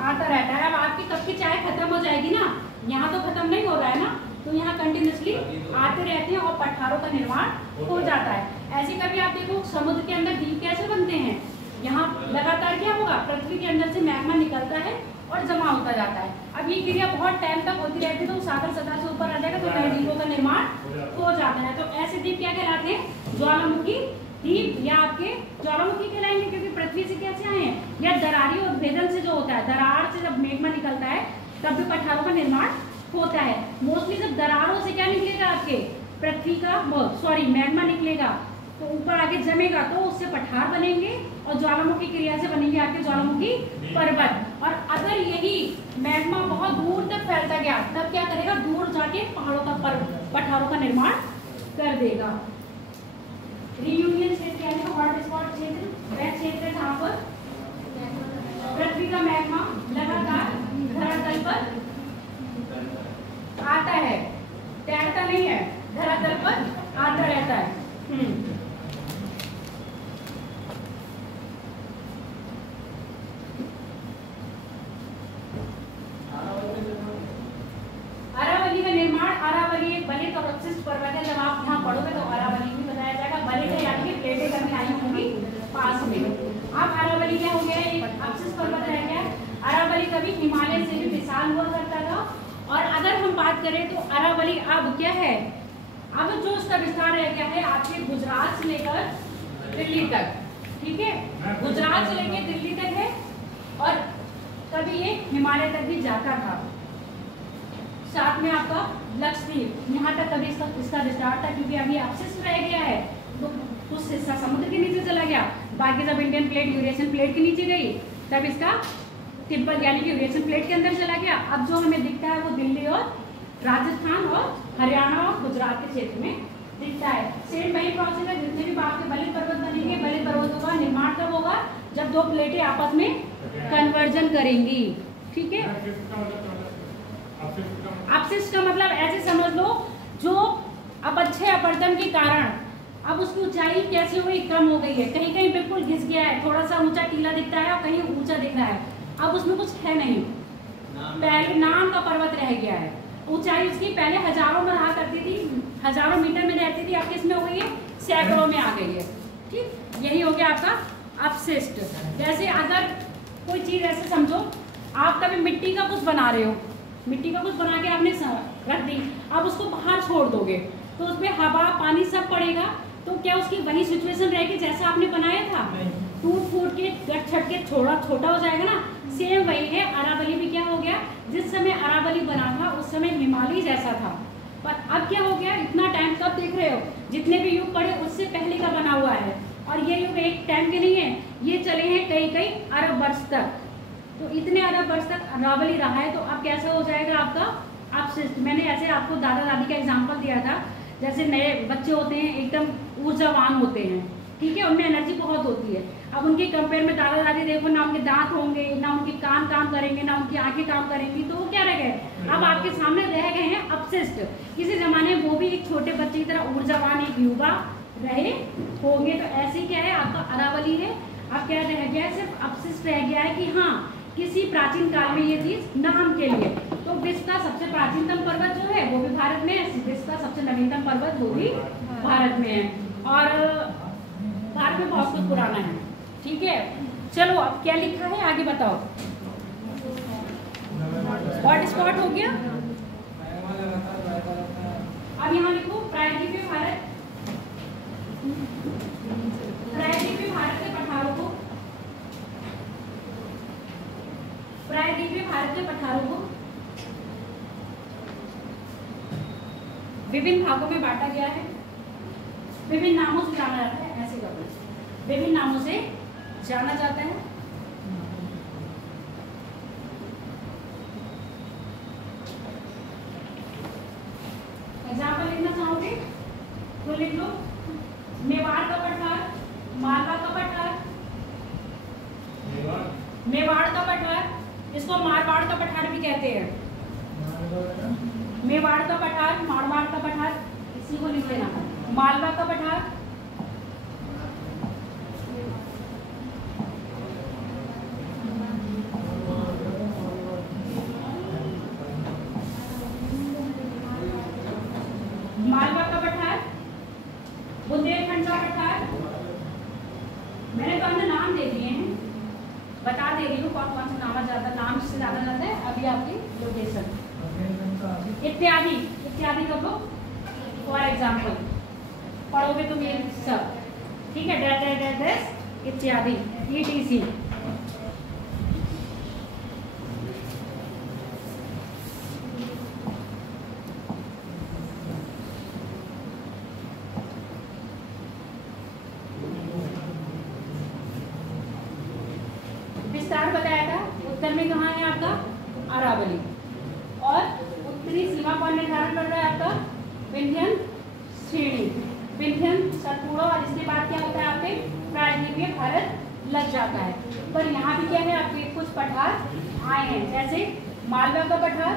आता रहता है। अब आपकी कप की चाय खत्म हो जाएगी ना, यहाँ तो खत्म नहीं हो रहा है ना, तो यहाँ कंटिन्यूसली आते रहते हैं और पठारों का निर्माण हो जाता है। ऐसे कभी आप देखो समुद्र के अंदर द्वीप कैसे बनते हैं, यहाँ लगातार क्या होगा, पृथ्वी के अंदर से मैग्मा निकलता है और जमा होता जाता है। अब ये क्रिया बहुत टाइम तक होती रहती है, तो सागर सतह से ऊपर आ जाएगा तो नए द्वीपों का निर्माण हो जाता है। तो ऐसे द्वीप क्या कहलाते हैं, ज्वालामुखी द्वीप, या आपके ज्वालामुखी कहलाएंगे क्योंकि पृथ्वी से कैसे आए हैं, या दरारी और भेदन से जो होता है, दरार से जब मैग्मा निकलता है तब भी पठारों का निर्माण होता है। मोस्टली जब दरारों से क्या निकलेगा, आपके पृथ्वी का मैग्मा निकलेगा तो ऊपर आके जमेगा तो उससे पठार बनेंगे, और ज्वालामुखी क्रिया से बनेंगे आपके ज्वालामुखी पर्वत। और अगर यही मैग्मा बहुत दूर तक फैलता गया तब क्या करेगा, दूर जाके पहाड़ों का पठारों का निर्माण कर देगा। रियूनियन क्षेत्र यानी हॉट स्पॉट क्षेत्र वह क्षेत्र है जहाँ पर पृथ्वी का मैग्मा लगातार धरातल पर आता है, तैरता नहीं है, धरातल पर आता रहता है। अरावली का निर्माण, अरावली एक बलित और अपशिष्ट पर्वत है। जब आप यहाँ पढ़ोगे तो अरावली भी बताया जाएगा। बलित यानी कि प्लेटें करने आई होंगी पास में। अब अरावली क्या हो गया, एक अपशिष्ट पर्वत रह गया। अरावली कभी हिमालय से भी विशाल हुआ करता था। और अगर हम बात करें तो अरावली अब क्या है, अब जो उसका विस्तार रह गया है आपके गुजरात से लेकर दिल्ली तक, ठीक है, गुजरात से लेकर दिल्ली तक है, और कभी ये हिमालय तक भी जाता था। साथ में आपका लक्षद्वीप, यहाँ तक कभी इसका विस्तार था, क्योंकि अभी अपशिष्ट रह गया है तो कुछ हिस्सा समुद्र के नीचे चला गया, बाकी जब इंडियन प्लेट यूरेशियन प्लेट के नीचे गई तब इसका तिब्बत यानी कि यूरेशियन प्लेट के अंदर चला गया। अब जो हमें दिखता है वो दिल्ली और राजस्थान और हरियाणा और गुजरात के क्षेत्र में दिखता है। सेम वही प्रोसेस है, जितने भी आपके बलित पर्वत बनेंगे, बलित पर्वतों का निर्माण कब होगा, जब दो प्लेटें आपस में कन्वर्जन करेंगी, ठीक है। अपशिष्ट का मतलब ऐसे समझ लो, जो अब अच्छे अपरदन के कारण अब उसकी ऊंचाई कैसी हो गई, कम हो गई है, कहीं कहीं बिल्कुल घिस गया है, थोड़ा सा ऊंचा टीला दिखता है और कहीं ऊंचा दिख रहा है, अब उसमें कुछ है नहीं, पहले नाम का पर्वत रह गया है। ऊंचाई उसकी पहले हजारों में रहा करती थी, हजारों मीटर में रहती थी, अब किस में हो गई है, सैकड़ों में आ गई है, ठीक। यही हो गया आपका अपशिष्ट। जैसे अगर कोई चीज ऐसे समझो, आप कभी मिट्टी का कुछ बना रहे हो, मिट्टी का कुछ बना के आपने रख दी, अब उसको बाहर छोड़ दोगे तो उसमें हवा पानी सब पड़ेगा, तो क्या उसकी वही सिचुएशन रहेगी जैसा आपने बनाया था, टूट फूट के गट छट के छोटा हो जाएगा ना, सेम वही है अरावली भी। क्या हो गया, जिस समय अरावली बना था उस समय हिमालय जैसा था, पर अब क्या हो गया, इतना टाइम कब देख रहे हो, जितने भी युग पड़े उससे पहले का बना हुआ है। और ये युग एक टाइम के नहीं है, ये चले हैं कई अरब वर्ष तक। तो इतने अरब वर्ष तक अरावली रहा है, तो अब कैसा हो जाएगा आपका अपशिष्ट। मैंने ऐसे आपको दादा दादी का एग्जाम्पल दिया था, जैसे नए बच्चे होते हैं एकदम ऊर्जावान होते हैं, ठीक है, उनमें एनर्जी बहुत होती है। अब उनके कंपेयर में दादा दादी देखो ना, उनके दांत होंगे ना, उनके कान काम करेंगे ना, उनकी आंखें काम करेंगी, तो वो क्या रह गए, अब आपके सामने रह गए हैं अपशिष्ट। किसी जमाने में वो भी एक छोटे बच्चे की तरह ऊर्जावान एक युवा रहे होंगे। तो ऐसे क्या है आपका अरावली है, अब क्या रह गया है, सिर्फ अपशिष्ट रह गया है कि हाँ किसी प्राचीन काल में ये चीज नाम के लिए। तो विश्व का सबसे प्राचीनतम पर्वत जो है वो भी भारत में है, विश्व का सबसे नवीनतम पर्वत वो भी भारत में है, और भारत में बहुत कुछ पुराना है, ठीक है। चलो अब क्या लिखा है आगे बताओ। हॉट स्पॉट हो गया, अब यहाँ लिखो प्रायद्वीपीय भारत, प्रायद्वीपीय भारत के पठारों को, प्रायद्वीपीय भारत के पठारों को विभिन्न भागों में बांटा गया है, विभिन्न नामों से जाना जाता है, ऐसे करो, विभिन्न नामों से जाना जाता है। एग्जाम्पल लिखना चाहोगे तो लिख लो, मेवाड़ का पठार, मालवा का पठार, मेवाड़ का पठार, इसको मारवाड़ का पठार भी कहते हैं, मेवाड़ का पठार, मारवाड़ का पठार, इसी को लिख लेना। मालवा का पठार, मालवा का पठार, बुंदेलखंड का पठार। मैंने तो हमने नाम दे दिए हैं, बता दे रही हूँ कौन कौन से नाम ज्यादा, नाम से ज्यादा जाता है अभी आपकी लोकेशन इत्यादि इत्यादि कर लो। फॉर एग्जाम्पल पढ़ोगे तुम ये सब, ठीक है, डैश डैश डैश डैश इत्यादि ETC। विस्तार बताया था, उत्तर में कहाँ है आपका अरावली, और उत्तरी सीमा पर निर्धारण कर रहा है आपका विंध्यन श्रेणी, विंध्यन सतपुड़ा, और इसके बाद क्या होता है आपके प्रायद्वीपीय भारत लग जाता है। पर यहाँ भी क्या है आपके कुछ पठार आए हैं, जैसे मालवा का पठार,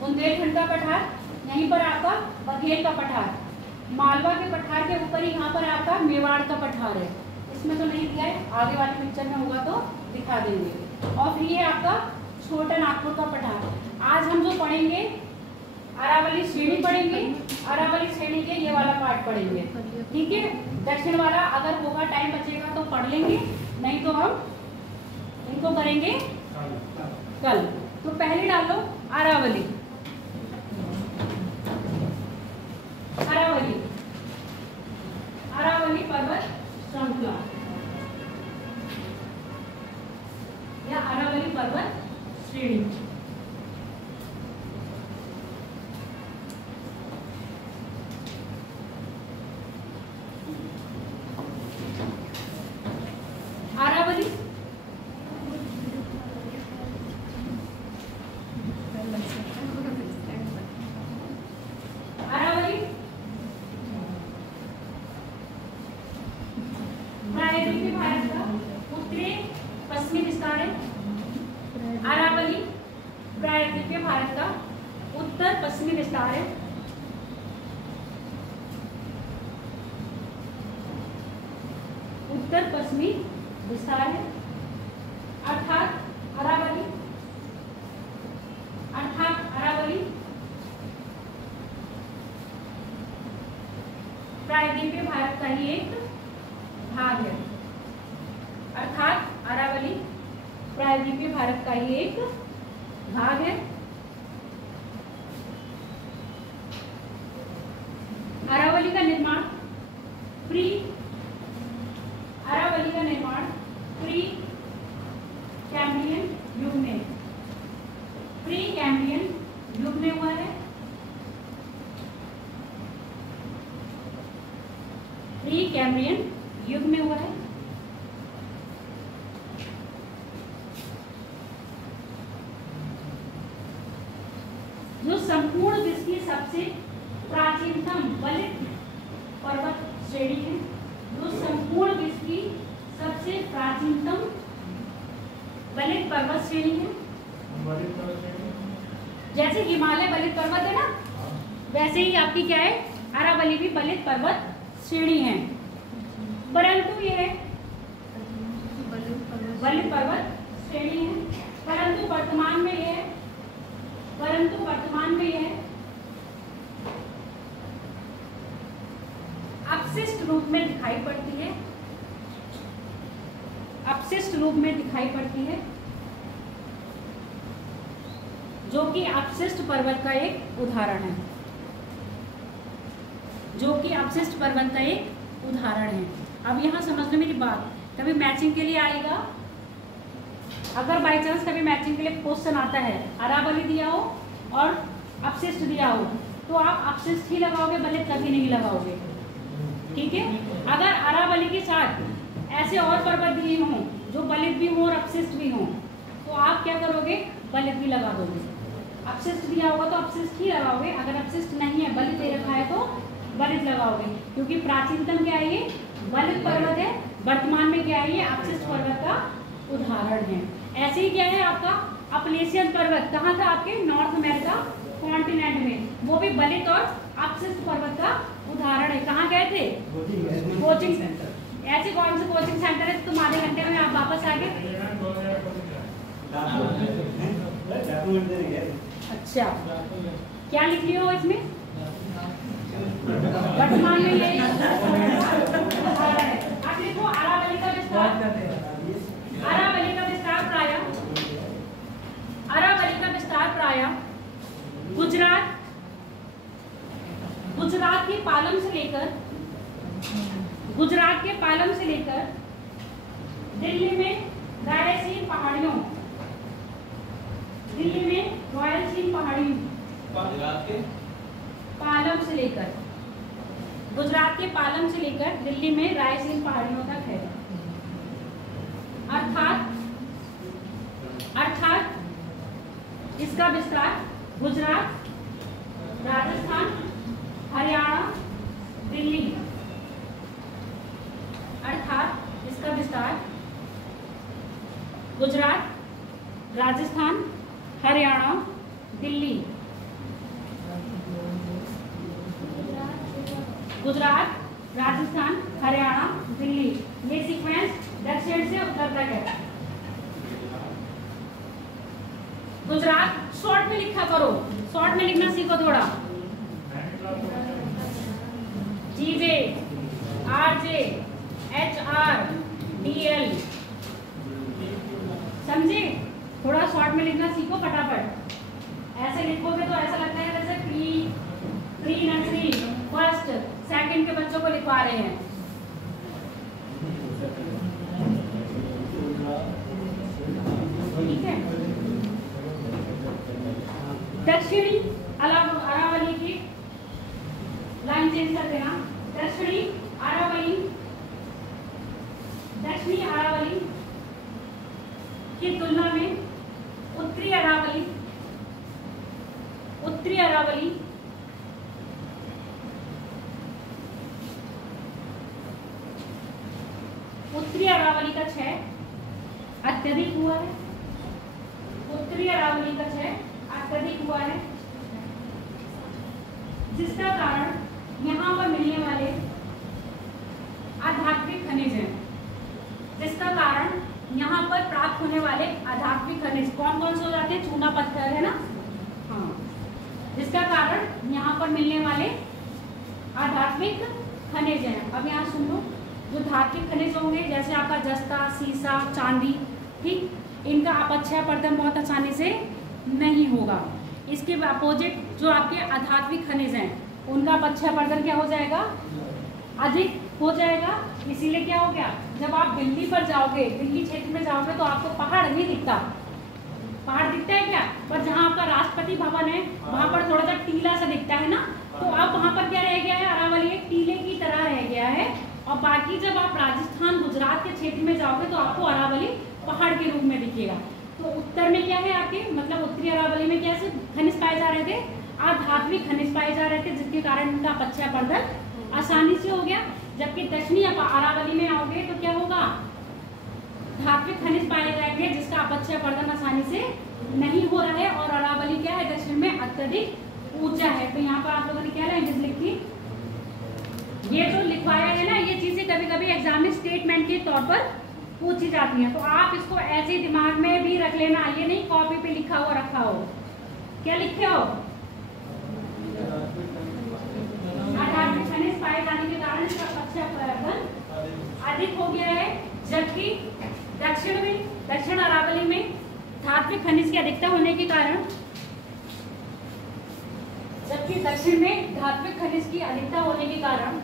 बुंदेलखंड का पठार, यहीं पर आपका बघेल का पठार, मालवा के पठार के ऊपर ही यहाँ पर आपका मेवाड़ का पठार है, इसमें तो नहीं दिया है, आगे वाली पिक्चर में होगा तो दिखा देंगे। और फिर ये आपका छोटा नागपुर का पठार। आज हम जो पढ़ेंगे अरावली श्रेणी पढ़ेंगे, अरावली श्रेणी के ये वाला पार्ट पढ़ेंगे, ठीक है। दक्षिण वाला अगर होगा टाइम बचेगा तो पढ़ लेंगे, नहीं तो हम इनको करेंगे कल। तो पहले डालो अरावली, अरावली, अरावली पर्वत श्रृंखला या अरावली पर्वत श्रेणी। अरावली अरावली प्रायद्वीपीय भारत का उत्तरी पश्चिमी विस्तार है। अरावली प्रायद्वीपीय भारत का उत्तर पश्चिमी विस्तार है। उत्तर पश्चिमी विस्तार है, अर्थात अरावली प्रायद्वीपीय भारत का ही एक भाग है, अर्थात अरावली प्रायद्वीपीय भारत का ही एक भाग है। अरावली का निर्माण कैम्ब्रियन युग में, प्री कैम्ब्रियन युग में हुआ है, प्री कैम्ब्रियन युग में हुआ है। जो संपूर्ण विश्व की सबसे प्राचीनतम वलित पर्वत श्रेणी है, जो संपूर्ण विश्व की सबसे प्राचीनतम वलित पर्वत श्रेणी है। जैसे हिमालय वलित पर्वत है ना, वैसे ही आपकी क्या है, अरावली भी वलित पर्वत श्रेणी है। परंतु यह वलित पर्वत श्रेणी है, परंतु वर्तमान में यह अपशिष्ट रूप में दिखाई पड़ती है, अपशिष्ट रूप में दिखाई पड़ती है, जो कि अपशिष्ट पर्वत का एक उदाहरण है, जो कि अपशिष्ट पर्वत का एक उदाहरण है। अब यहाँ समझ लो मेरी बात, कभी मैचिंग के लिए आएगा, अगर बाई चांस कभी मैचिंग के लिए क्वेश्चन आता है, अरावली दिया हो और अपशिष्ट दिया हो, तो आप अपशिष्ट ही लगाओगे, वलित कभी नहीं लगाओगे, ठीक है। अगर अरावली के साथ ऐसे और पर्वत दिए हों जो वलित भी हों और अपशिष्ट भी हों, तो आप क्या करोगे, वलित भी लगा दोगे। अपशिष्ट दिया होगा तो अपशिष्ट ही लगाओगे, अगर अपशिष्ट नहीं है, वलित दे रखा है तो वलित लगाओगे, क्योंकि प्राचीनतम क्या है, ये वलित पर्वत है, वर्तमान में क्या है, ये अपशिष्ट पर्वत का उदाहरण है। ऐसे ही क्या है आपका अपलेशियन पर्वत, कहाँ था आपके, नॉर्थ अमेरिका कॉन्टिनेंट में, वो भी वलित और अपशिष्ट पर्वत का उदाहरण है। कहाँ गए थे, कोचिंग सेंटर। ऐसे कौन से कोचिंग सेंटर है, तुम आधे घंटे में आप वापस आ गए। अच्छा, क्या लिख लियो इसमें, वर्तमान में ये आप लिखो अरावली का विस्तार, अरावली का विस्तार प्राय, अरावली का विस्तार प्राय गुजरात के पालम से लेकर, गुजरात के पालम से लेकर दिल्ली में रायलसीन पहाड़ियों, दिल्ली में रायलसीन पहाड़ियों, गुजरात के पालम से लेकर, गुजरात के पालम से लेकर दिल्ली में रायलसीन पहाड़ियों तक है। अर्थात इसका विस्तार गुजरात, राजस्थान, हरियाणा, दिल्ली, अर्थात इसका विस्तार गुजरात, राजस्थान, हरियाणा, दिल्ली, गुजरात, राजस्थान, हरियाणा, दिल्ली, ये सीक्वेंस दक्षिण से उत्तर तक है। गुजरात शॉर्ट में लिखा करो, शॉर्ट में लिखना सीखो थोड़ा। GJ, RJ, HR, DL, समझे, थोड़ा शॉर्ट में लिखना सीखो फटाफट। ऐसे लिखोगे तो ऐसा लगता है जैसे प्री नर्सरी फर्स्ट सेकंड के बच्चों को लिखवा रहे हैं। ठीक है, दक्षिणी अरावली की लाइन चेंज कर देना। दक्षिणी अरावली की तुलना में उत्तरी अरावली का क्षय अत्यधिक हुआ है, उत्तरी अरावली का क्षय अत्यधिक हुआ है, जिसका कारण यहाँ पर मिलने वाले आध्यात्मिक खनिज हैं, जिसका कारण यहाँ पर प्राप्त होने वाले आध्यात्मिक खनिज कौन कौन से हो जाते हैं, चूना पत्थर है ना, हाँ, जिसका कारण यहाँ पर मिलने वाले आध्यात्मिक खनिज हैं। अब यहाँ सुन लो, जो धात्विक खनिज होंगे जैसे आपका जस्ता, सीसा, चांदी, ठीक, इनका अपक्षय पर्दन बहुत आसानी से नहीं होगा। इसके अपोजिट जो आपके आध्यात्मिक खनिज हैं उनका अपक्षय पर्दन क्या हो जाएगा, अधिक हो जाएगा। इसीलिए क्या हो गया, जब आप दिल्ली पर जाओगे, दिल्ली क्षेत्र में जाओगे तो आपको पहाड़ नहीं दिखता। पहाड़ दिखता है क्या? पर जहाँ आपका राष्ट्रपति भवन है वहाँ पर थोड़ा सा टीला सा दिखता है ना, तो अब वहाँ पर क्या रह गया है, अरावली एक टीले की तरह रह गया है। और बाकी जब आप राजस्थान गुजरात के क्षेत्र में जाओगे तो आपको अरावली पहाड़ के रूप में दिखेगा। तो उत्तर में क्या है आपके, मतलब उत्तरी अरावली में क्या खनिज पाए जा रहे थे, अधात्विक खनिज पाए जा रहे थे, जिसके कारण उनका अपक्षयपर्दन आसानी से हो गया। जबकि दक्षिणी अरावली में आओगे तो क्या होगा, धात्विक खनिज पाए जाएंगे जिसका अपक्षयपर्दन आसानी से नहीं हो रहा है। और अरावली क्या है, दक्षिण में अत्यधिक ऊंचा है। तो यहाँ पर आप लोगों ने क्या लैंग्वेज लिखी, ये जो लिखवाया है ना, ये चीजें कभी कभी एग्जाम में स्टेटमेंट के तौर पर पूछी जाती हैं, तो आप इसको ऐसे दिमाग में भी रख लेना, ये नहीं कॉपी पे लिखा हुआ रखा हो। क्या लिखे हो, अधात्विक खनिज पाए जाने के कारण इसका अपक्षयपर्दन अधिक हो गया है। जबकि दक्षिण अरावली में धात्विक खनिज की अधिकता होने के कारण, जबकि दक्षिण में धात्विक खनिज की अधिकता होने के कारण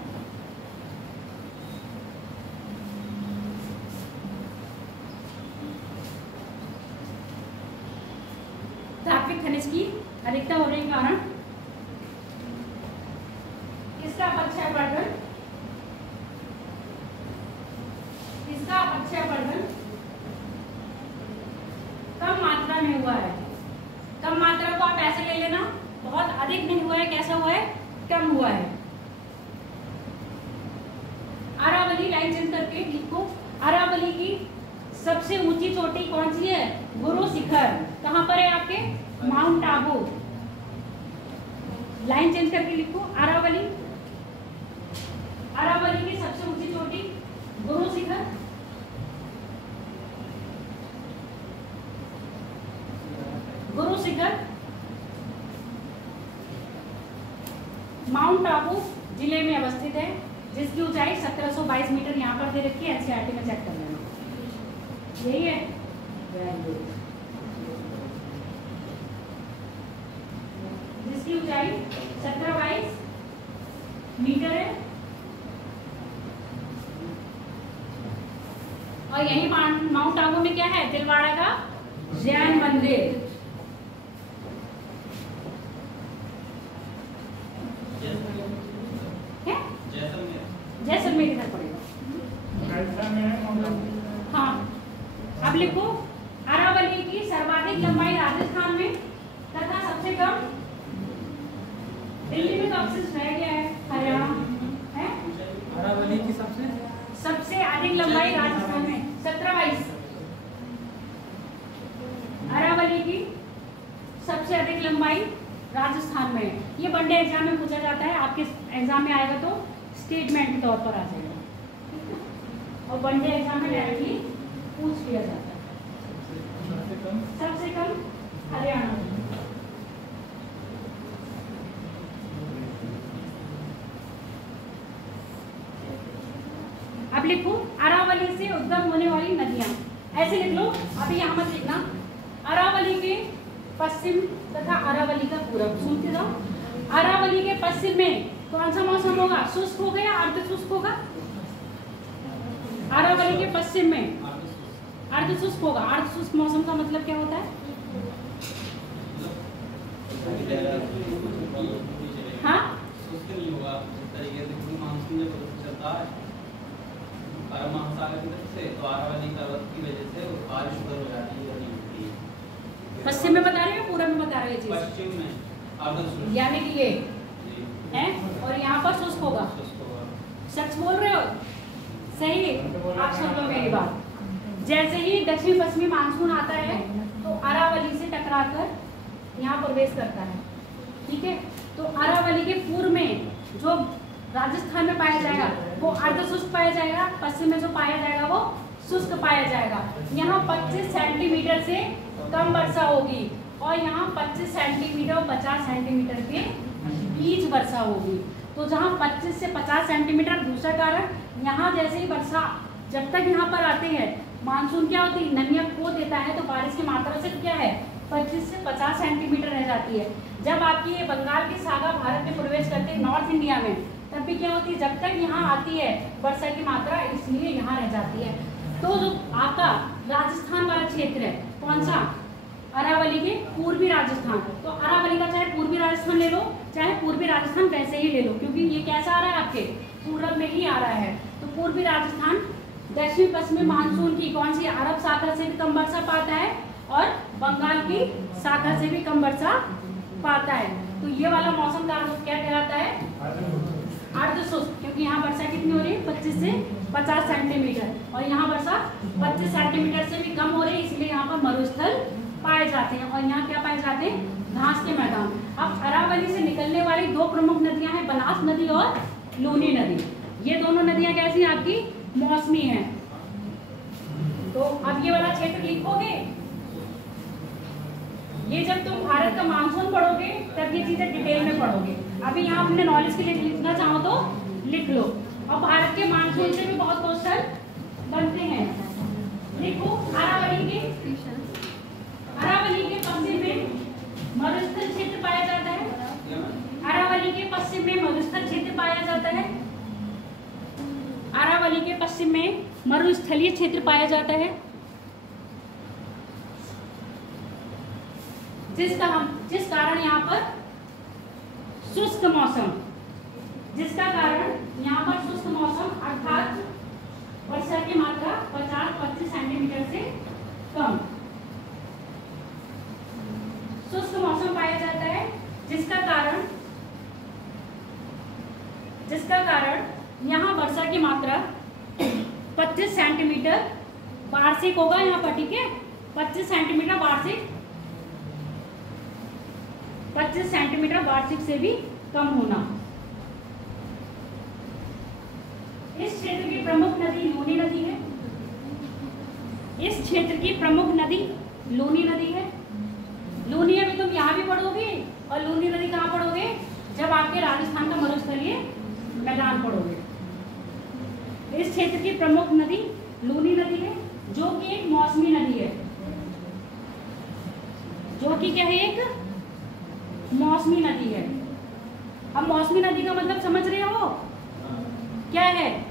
धात्विक खनिज की अधिकता होने के कारण इसका अपक्षयपर्दन कम मात्रा में हुआ है। कम मात्रा को आप ऐसे ले लेना, बहुत अधिक नहीं हुआ है, कैसा हुआ है, कम हुआ है। अरावली लाइन चेंज करके लिखो, अरावली की सबसे ऊंची चोटी कौन सी है, गुरु शिखर। कहां पर है आपके, माउंट आबू। लाइन चेंज करके लिखो, अरावली की सबसे ऊंची चोटी गुरु शिखर। गुरु शिखर माउंट आबू जिले में अवस्थित है, जिसकी ऊंचाई 1722 मीटर यहाँ पर दे रखी है, एनसीईआरटी में चेक कर लेना, यही है। जिसकी ऊंचाई 1722 मीटर है। और यही माउंट आबू में क्या है, दिलवाड़ा का जैन मंदिर। जैसलमेर इधर पड़ेगा। हाँ, अब लिखो, अरावली की सर्वाधिक लंबाई राजस्थान में तथा सबसे कम दिल्ली में, तो अवशिष्ट रह गया है हरियाणा है। अरावली की सबसे अधिक लंबाई राजस्थान में 1722। अरावली की सबसे अधिक लंबाई राजस्थान में है। ये वनडे एग्जाम में पूछा जाता है, आपके एग्जाम में आएगा तो स्टेटमेंट के तौर पर आ जाएगा, और वनडे एग्जाम में डायरेक्टली पूछ लिया जाता है। सबसे कम हरियाणा में। अब लिखो, अरावली से उद्गम होने वाली नदियां, ऐसे लिख लो, अभी यहाँ मत लिखना। अरावली के पश्चिम तथा अरावली का पूरब, सुनते जाओ। अरावली के पश्चिम में कौन सा मौसम होगा, शुष्क होगा या अर्ध शुष्क होगा? अरावली के पश्चिम में अर्ध शुष्क होगा। अर्ध शुष्क मौसम का मतलब क्या होता है? हाँ, पश्चिम में बता रहे हो, पूरब में बता रहे हो? पश्चिम में, यानी कि ये है, और यहाँ पर शुष्क होगा। सच बोल रहे हो? सही, आप सुन लो मेरी बात। जैसे ही दक्षिण पश्चिमी मानसून आता है तो अरावली से टकराकर यहाँ प्रवेश करता है, ठीक है। तो अरावली के पूर्व में जो राजस्थान में पाया जाएगा वो अर्ध शुष्क पाया जाएगा, पश्चिम में जो पाया जाएगा वो शुष्क पाया जाएगा। यहाँ 25 सेंटीमीटर से कम वर्षा होगी, और यहाँ 25 सेंटीमीटर और 50 सेंटीमीटर के बीच वर्षा होगी। तो जहाँ 25 से 50 सेंटीमीटर, दूसरा कारण यहाँ जैसे ही वर्षा जब तक यहाँ पर आते हैं, मानसून क्या होती है, नमियाँ खो देता है, तो बारिश की मात्रा से क्या है, 25 से 50 सेंटीमीटर रह जाती है। जब आपकी ये बंगाल की सागा भारत में प्रवेश करते हैं नॉर्थ इंडिया में, तब भी क्या होती है, जब तक यहाँ आती है वर्षा की मात्रा, इसलिए यहाँ रह जाती है। तो जो आपका राजस्थान वाला क्षेत्र है, कौन सा, अरावली के पूर्वी राजस्थान, तो अरावली का चाहे पूर्वी राजस्थान ले लो चाहे पूर्वी राजस्थान वैसे ही ले लो, क्योंकि ये कैसा आ रहा है आपके पूरब में ही आ रहा है। तो पूर्वी राजस्थान दक्षिण पश्चिमी मानसून की कौन सी, अरब सागर से भी कम वर्षा पाता है और बंगाल की शाखा से भी कम वर्षा पाता है। तो ये वाला मौसम का क्या कहलाता है, अर्धशुष्क, क्योंकि यहाँ वर्षा कितनी हो रही है 25 से 50 सेंटीमीटर, और यहाँ वर्षा 25 सेंटीमीटर से भी कम हो रही है, इसलिए यहाँ पर मरुस्थल पाए जाते हैं। और यहाँ क्या पाए जाते हैं, घास के मैदान। अब अरावली से निकलने वाली दो प्रमुख नदियां हैं, बनास नदी और लूनी नदी। ये दोनों नदियां कैसी हैं आपकी, मौसमी हैं। तो अब ये वाला क्षेत्र लिखोगे, ये जब तुम भारत का मानसून पढ़ोगे तब ये चीजें डिटेल में पढ़ोगे। अभी यहाँ अपने नॉलेज के लिए लिखना चाहो तो लिख लो। और भारत के मानसून से भी बहुत क्वेश्चन बनते हैं। देखो अरावली के पश्चिम में मरुस्थल क्षेत्र पाया जाता है। अरावली के पश्चिम में मरुस्थल क्षेत्र पाया जाता है। अरावली के पश्चिम में मरुस्थलीय क्षेत्र पाया जाता है, जिस कारण यहाँ पर शुष्क मौसम, जिसका कारण यहाँ पर शुष्क मौसम अर्थात वर्षा की मात्रा 50-25 सेंटीमीटर से कम शुष्क मौसम पाया जाता है, जिसका कारण यहाँ वर्षा की मात्रा 25 सेंटीमीटर वार्षिक होगा यहाँ पर, ठीक है, 25 सेंटीमीटर वार्षिक से भी कम होना। इस क्षेत्र की प्रमुख नदी लूनी नदी है। इस क्षेत्र की प्रमुख नदी लूनी नदी है। लूनी अभी तुम यहाँ भी पढ़ोगे, और लूनी नदी कहाँ पढ़ोगे, जब आपके राजस्थान का मरुस्थलीय मैदान पढ़ोगे। इस क्षेत्र की प्रमुख नदी लूनी नदी है, जो कि एक मौसमी नदी है, जो कि क्या है, एक मौसमी नदी है। अब मौसमी नदी का मतलब समझ रहे हो क्या है।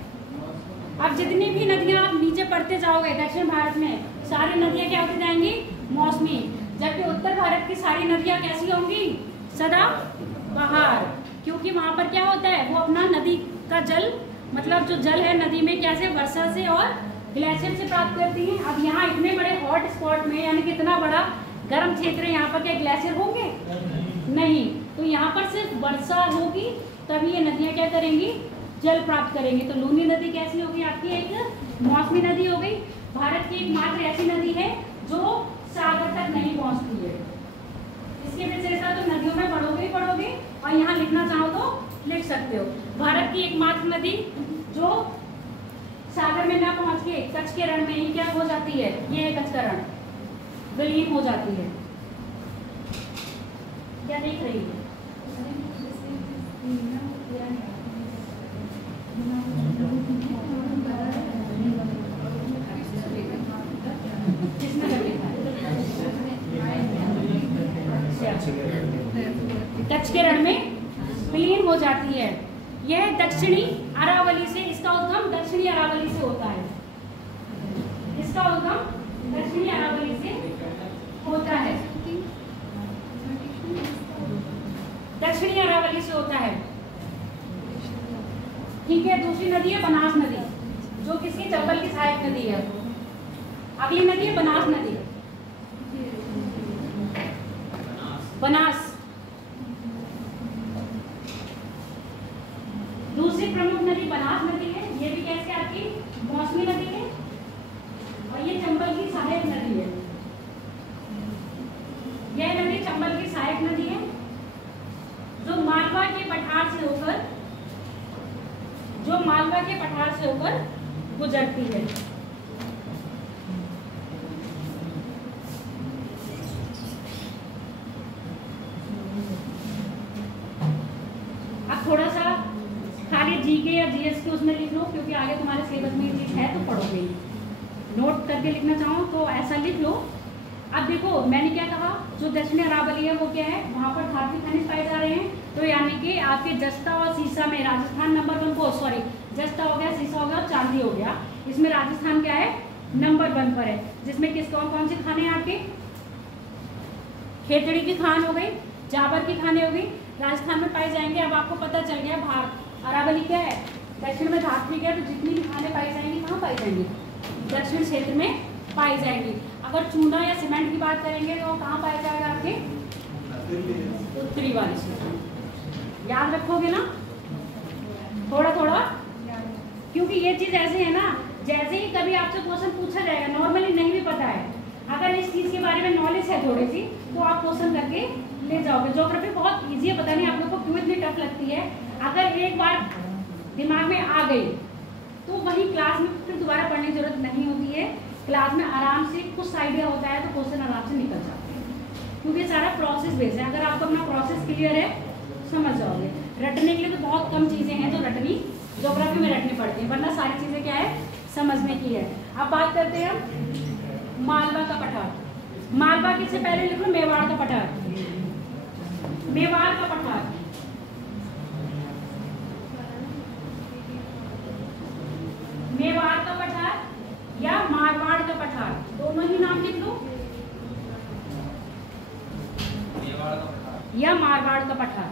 अब जितनी भी नदियां आप नीचे पढ़ते जाओगे दक्षिण भारत में, सारी नदियां क्या होती जाएंगी, मौसमी, जबकि उत्तर भारत की सारी नदियां कैसी होंगी, सदा बहार, क्योंकि वहां पर क्या होता है, वो अपना नदी का जल, मतलब जो जल है नदी में कैसे वर्षा से और ग्लेशियर से प्राप्त करती हैं। अब यहाँ इतने बड़े हॉट स्पॉट में, यानी कि इतना बड़ा गर्म क्षेत्र है, यहाँ पर क्या ग्लेशियर होंगे, नहीं, तो यहाँ पर सिर्फ वर्षा होगी तभी ये नदियाँ क्या करेंगी, जल प्राप्त करेंगी। तो लूनी नदी कैसी होगी, आपकी एक मौसमी नदी हो गई। भारत की एकमात्र ऐसी नदी है जो सागर तक नहीं पहुँचती है। इसकी विशेषता तो नदियों में पढ़ोगे ही पढ़ोगे, और यहाँ लिखना चाहो तो लिख सकते हो। भारत की एकमात्र नदी जो सागर में ना पहुँच के कच्छ के रण में ही क्या हो जाती है, ये कच्छ का रण विलीन हो जाती है। क्या देख रही है, कच्छ के रण में विलीन हो जाती है। यह दक्षिणी अरावली से, इसका उद्गम दक्षिणी अरावली से होता है। इसका उद्गम दक्षिणी अरावली से होता है, दक्षिणी अरावली से होता है, ठीक है। दूसरी नदी है बनास नदी, जो किसकी, चंबल की सहायक नदी है। अगली नदी है बनास नदी, बनास दूसरी प्रमुख नदी बनास नदी है। ये भी कैसे आपकी मौसमी नदी है, और ये चंबल की सहायक नदी है। यह नदी चंबल की सहायक नदी है, जो मालवा के पठार से होकर गुजरती है। अब थोड़ा सा खाली जीके या जीएस के उसमें लिख लो, क्योंकि आगे तुम्हारे सिलेबस में ये चीज है तो पढ़ोगे। नोट करके लिखना चाहो तो ऐसा लिख लो अब देखो मैंने क्या कहा, जो दक्षिणी अरावली है वो क्या है, वहाँ पर धातु खनिज पाए जा रहे हैं। तो यानी कि आपके जस्ता और सीसा में राजस्थान नंबर 1 को, सॉरी जस्ता हो गया, सीसा हो गया और चांदी हो गया, इसमें राजस्थान क्या है, नंबर 1 पर है। जिसमें किस कौन से खाने हैं आपके, खेतड़ी की खान हो गई, जाबर की खाने हो गई, राजस्थान में पाई जाएंगे। अब आपको पता चल गया भारत अरावली क्या है, दक्षिण में धातु क्या है, तो जितनी भी खाने पाई जाएंगी कहाँ पाई जाएंगी, दक्षिण क्षेत्र में पाई जाएंगी। अगर चूना या सीमेंट की बात करेंगे तो कहाँ पाया जाएगा आपके, उत्तरी वाले क्षेत्र में। याद रखोगे ना थोड़ा थोड़ा, क्योंकि ये चीज ऐसे है ना, जैसे ही कभी आपसे क्वेश्चन पूछा जाएगा, नॉर्मली नहीं भी पता है, अगर इस चीज के बारे में नॉलेज है थोड़ी सी, तो आप क्वेश्चन करके ले जाओगे। ज्योग्राफी बहुत इजी है, पता नहीं आप लोग को क्यों इतनी टफ लगती है। अगर एक बार दिमाग में आ गई तो वही क्लास में फिर दोबारा पढ़ने की जरूरत नहीं होती है। क्लास में आराम से कुछ आइडिया होता है तो क्वेश्चन आराम से निकल जाते हैं, क्योंकि सारा प्रोसेस बेस है। अगर आपको अपना प्रोसेस क्लियर है समझ जाओगे। रटने के लिए तो बहुत कम चीज़ें हैं जो रटनी ज्योग्राफी में रटनी पड़ती है, वरना सारी चीज़ें क्या है, समझने की है। अब बात करते हैं हम मालवा का पठार। मालवा के से पहले लिख लो मेवाड़ का पठार। मेवाड़ का पठार, मेवाड़ का पठार या मारवाड़ का पठार, दोनों ही नाम लिख लो, या मारवाड़ का पठार।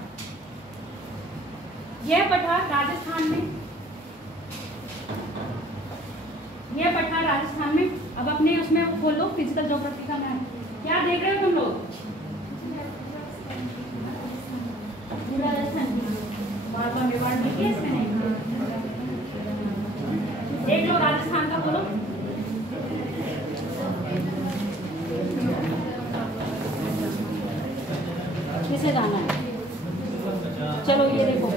यह पठार राजस्थान में, यह पठार राजस्थान में। अब अपने उसमें खोलो फिजिकल ज्योग्राफी का मैप, क्या देख रहे हो तुम लोग, राजस्थान मालवा मेवाड़ में क्या इसमें नहीं, देख लो राजस्थान का बोलो। किसे जाना है, चलो ये देखो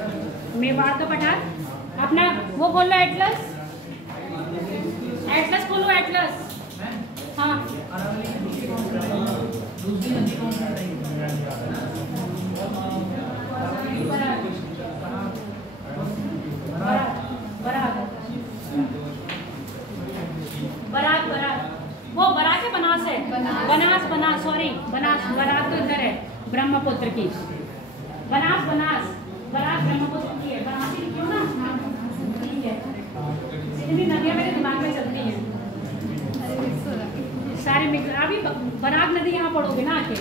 मेवाड़ का पठार, अपना वो खोलो एटलस, एटलस खोलो एटलस। हाँ बराक, बराक वो बराक है, बनास है, बनास, बनास सॉरी बनास, बराक तो इधर है ब्रह्मपुत्र की, बनास, बनास, बराक ब्रह्मपुत्र की है, बनास ही क्यों ना, ठीक है। इतनी नदियाँ मेरे दिमाग में चलती हैं सारे मिक्स। अभी बराक नदी यहाँ पढ़ोगे ना आके।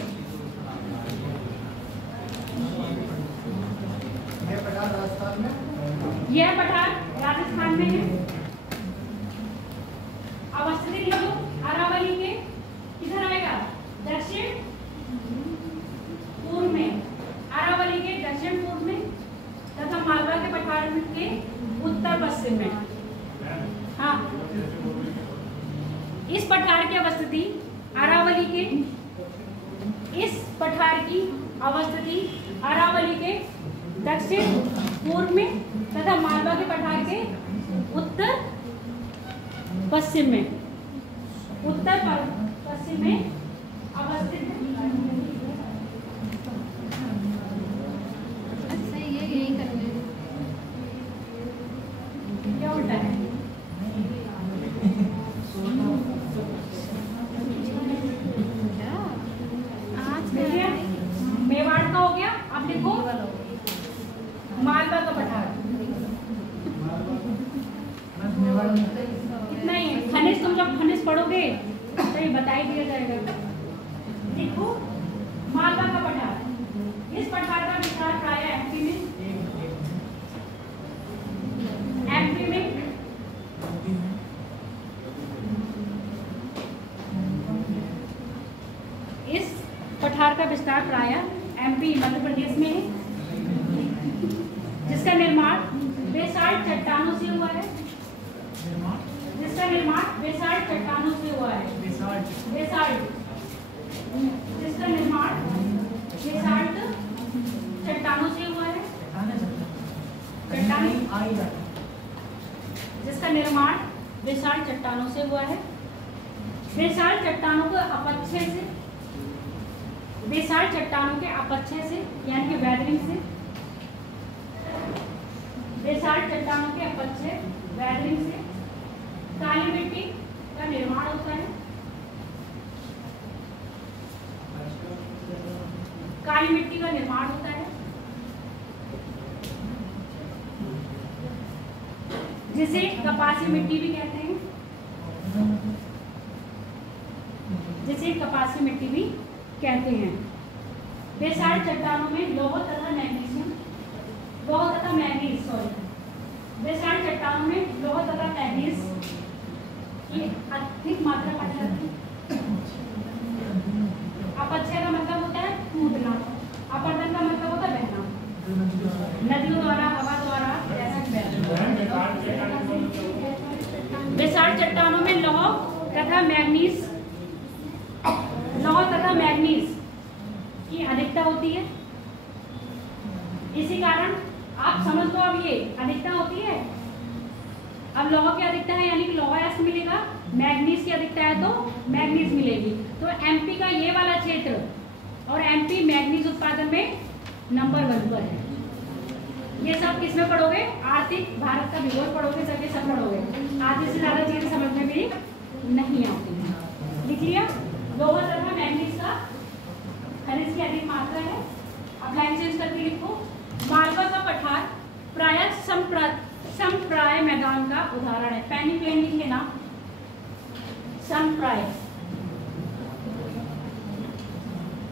यह पठार राजस्थान में है। अवस्थित लिख लो अरावली के किधर आएगा, दक्षिण पूर्व में, अरावली के दक्षिण पूर्व में तथा मालवा के पठार के उत्तर पश्चिम में। हाँ, इस पठार की अवस्थिति अरावली के, इस पठार की अवस्थिति अरावली के दक्षिण पूर्व में तथा मालवा के पठार के उत्तर पश्चिम में, उत्तर पश्चिम में अवस्थित है। अच्छा ये यही करना है, क्या उल्टा है, मेवाड़ का हो गया। अब देखो मालवा का पठार, इतना ही है। खनिज तुम जब खनिज पढ़ोगे तो ये बता ही दिया जाएगा। देखो मालवा का पठार, इस पठार का विस्तार प्राय एमपी में, एमपी में इस पठार का विस्तार प्राय एमपी मध्य प्रदेश में है, जिसका निर्माण बेसाल्ट चट्टानों से हुआ है, जिसका निर्माण बेसाल्ट चट्टानों से हुआ है, बेसाल्ट, जिसका निर्माण बेसाल्ट चट्टानों से हुआ है, जिसका निर्माण बेसाल्ट चट्टानों से हुआ है। बेसाल्ट चट्टानों को अपक्षय से, बेसाल्ट चट्टानों के अपक्षय से यानी कि वैदरिंग से, बेसाल्ट चट्टानों के अपक्षय वैदरिंग से काली मिट्टी का निर्माण होता है। काली मिट्टी का निर्माण होता है, जिसे कपासी मिट्टी भी कहते हैं, जिसे कपासी मिट्टी भी कहते हैं। बेसाल्ट चट्टानों में लौह तथा मैग्नीशियम, लौह तथा मैग्नीज, सॉरी, बेसाल्ट चट्टानों में लौह तथा मैग्नीज की अधिक मात्रा पाई जाती है। अपक्षय का मतलब होता है टूटना, अपर्दन का मतलब होता है बहना, नदियों द्वारा, हवा द्वारा बेसाल्ट चट्टानों में लौह तथा मैग्नीज, लौह तथा मैग्नीज की अधिकता होती है। इसी कारण आप समझ लो, अब ये अधिकता होती है, अब लौह की अधिकता है यानी कि लौह एस मिलेगा, मैग्नीज की अधिकता है तो मैग्नीज मिलेगी। तो एमपी का ये वाला क्षेत्र और एमपी मैग्नीज उत्पादन में नंबर 1 पर है। ये सब किसमें पढ़ोगे? आर्थिक भारत का भूगोल पढ़ोगे, सबके सब पढ़ोगे। आधे से ज्यादा चीजें समझ में भी नहीं आती हैं। लिख लिया, लौह तथा मैग्नीज का खनिज की अधिक मात्रा है। अब लाइन चेंज करके लिखो, मालवा का पठार प्रायः समप्राय मैदान का उदाहरण है। पैनी प्लेन लिखे ना, समप्राय।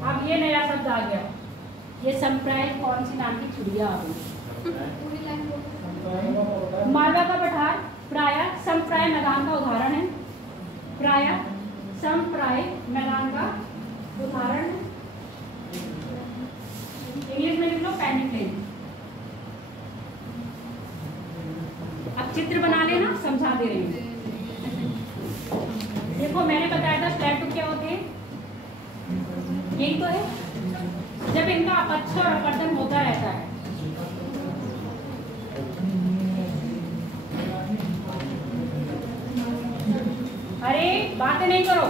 अब ये नया शब्द आ गया, ये समप्राय कौन सी नाम की चिड़िया आ गई? मालवा का पठार प्रायः समप्राय मैदान का उदाहरण है, प्रायः समप्राय मैदान का उदाहरण है। इंग्लिश में लिख लो पैनी प्लेन। अब चित्र बना लेना, समझा दे रही हूँ। देखो मैंने बताया था स्ट्रैटो क्या होते हैं, यही तो है, जब इनका अपक्षय और अपवर्तन होता रहता है। अरे बातें नहीं करो,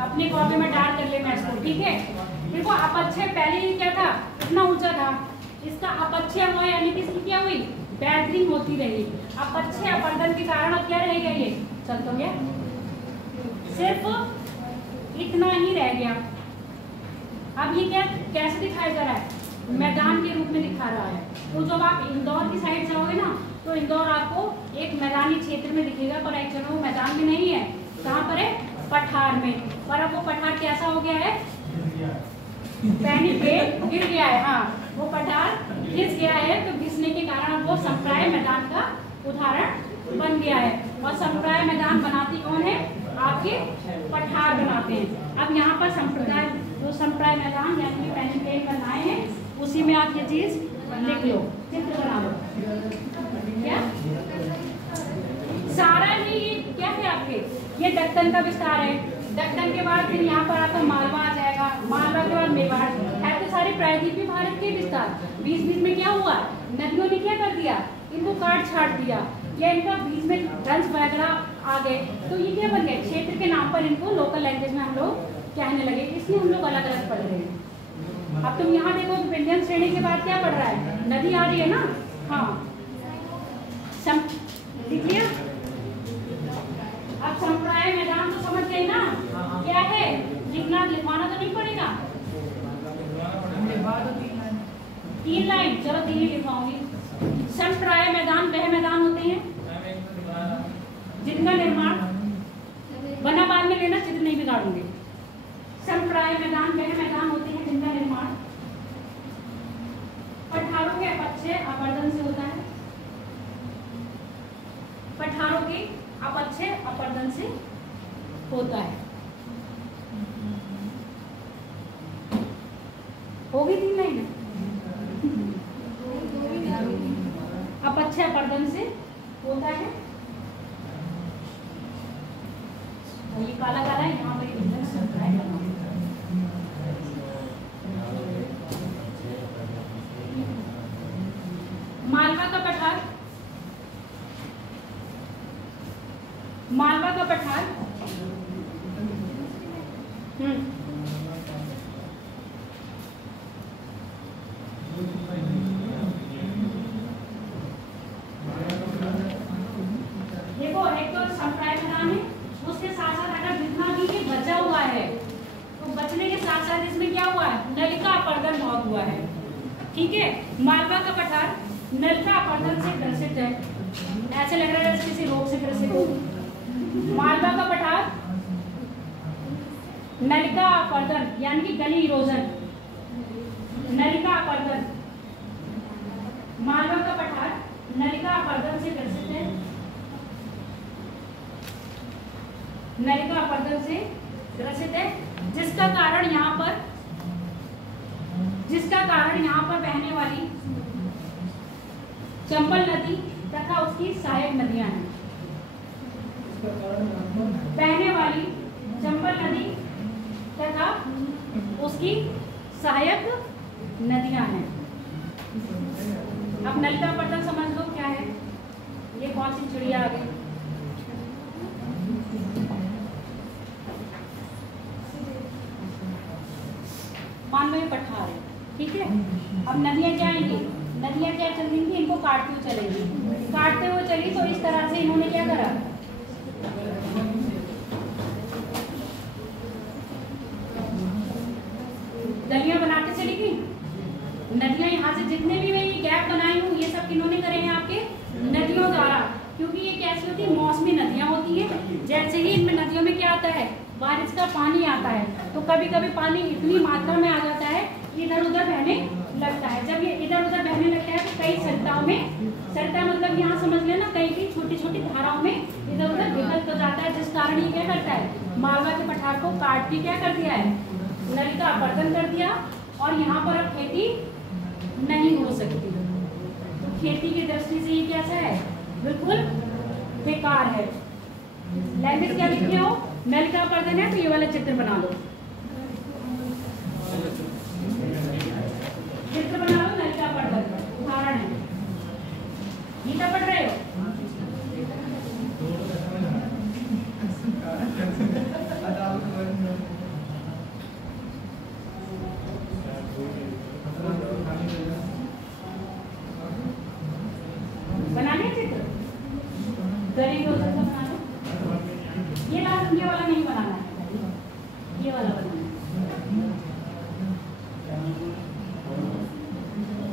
अपनी कॉपी में डाल कर लेना इसको, ठीक है। देखो अपक्षय पहले ही क्या था, इतना ऊंचा था, इसका अपक्षय हुआ यानी कि इसकी क्या हुई, बेहतरीन होती रही। अपक्षय अपवर्तन के कारण अब क्या रह गया, ये चल तो गया, सिर्फ इतना ही रह गया। अब ये क्या कैसे दिखाया जा रहा है, मैदान के रूप में दिखा रहा है। तो जब आप इंदौर की साइड जाओगे ना, तो इंदौर आपको एक मैदानी क्षेत्र में दिखेगा, पर एक्चुअली वो मैदान में नहीं है। कहाँ पर है, पठार में। पर अब वो पठार कैसा हो गया है, पैनी प्लेन गिर गया है। हाँ, वो पठार घिस गया है, तो घिसने के कारण अब वो समप्राय मैदान का उदाहरण बन गया है। और समप्राय मैदान बनाती कौन है, आपके पठार बनाते हैं। अब यहाँ पर संप्रदाय जो समप्राय मैदान यानी कि पैनी प्लेन बनाए हैं, उसी में आप ये चीज लिख लो, चित्र बना लो। क्या सारा ही क्या है आपके, ये दक्कन का विस्तार है। दक्कन के बाद फिर यहाँ पर आपका मालवा आ जाएगा, मालवा के बाद मेवाड़ है। तो सारे प्रायद्वीपीय भारत के विस्तार। बीच बीच में क्या हुआ, नदियों ने क्या कर दिया, इनको काट छाट दिया, या इनका बीच में रंज वगैरह आ गए, तो ये क्या बन गए, क्षेत्र के नाम पर इनको लोकल लैंग्वेज में हम लोग कहने लगे। इसलिए हम लोग अलग अलग पढ़ रहे हैं। अब तुम यहाँ देखो, विंध्यन श्रेणी के बाद क्या पढ़ रहा है, नदी आ रही है ना। हाँ, लिख लिया। अब संप्राय मैदान तो समझ गए ना, क्या है, लिखना लिखवाना तो नहीं पड़ेगा। 3 लाइन, चलो 3 ही लिखवाऊंगी। संप्राय मैदान वह मैदान होते हैं जिनका निर्माण, बना बाद में लेना, चित्र नहीं बिगाड़ूंगी। संप्राय मैदान वह मैदान होते हैं जिनका निर्माण पठारों के अपक्षय अपवर्तन से होता है। पठारों के अपक्षय अपवर्तन से होता है। होगी 3 लाइन, अपक्षय अपवर्तन से होता है। और ये काला काला है, यहाँ पर मालवा का पठार, मालवा का पठार, देखो एक तो संप्राय मैदान है, उसके साथ साथ अगर जितना भी ये बचा हुआ है तो बचने के साथ साथ इसमें क्या हुआ है, नलिका अपर्दन बहुत हुआ है। ठीक है, मालवा का पठार नलिका अपर्दन से ग्रसित है, ऐसे लग रहा है जैसे किसी रोग से ग्रसित हो। मालवा का पठार नलिका अपर्दन यानी कि गली इरोजन, नलिका अपर्दन, मालवा का पठार नलिका अपर्दन से ग्रसित है, नलिका अपर्दन से ग्रसित है, जिसका कारण यहाँ पर बहने वाली चंबल नदी तथा उसकी सहायक नदियां हैं। बहने वाली चंबल नदी तथा उसकी सहायक नदियां हैं। अब नलिका अपर्दन समझ लो क्या है, ये कौन सी चिड़िया आ गई। मान लो ये पठार है, ठीक है। अब नदियां क्या आएंगी, नदियां क्या चलेंगी, इनको काटते हुए चलेंगी, काटते हुए चली तो इस तरह से इन्होंने क्या करा, गलियां बनाते चली गई। नदियां यहाँ से जितने भी मैं ये गैप बनाई हूँ ये सब किन्होंने करे हैं, आपके नदियों द्वारा, क्योंकि ये कैसी होती है, मौसमी नदियां होती है। जैसे ही इनमें नदियों में क्या आता है, बारिश का पानी आता है, तो कभी कभी पानी इतनी मात्रा में आ जाता है इधर उधर बहने लगता है। जब ये इधर उधर बहने लगता है तो कई सरिताओं में, सरिता मतलब यहाँ समझ लेना कई की छोटी छोटी धाराओं में इधर उधर विभक्त हो जाता है, जिस कारण ये क्या करता है, मालवा के पठार को काट के क्या कर दिया है, नलिका अपर्दन कर दिया, और यहाँ पर अब खेती नहीं हो सकती। तो खेती की दृष्टि से ये कैसा है, बिल्कुल बेकार है। लैंग्वेज क्या लिखे हो, नलिका अपर्दन है तो ये वाला चित्र बना लो, चित्र बना लो नलिका अपर्दन, उदाहरण है। गीता पढ़ रहे हो, बनाने चित्र, गरीब रोजन का बना लो। ये वाला नहीं बनाना है, ये वाला बनाना है।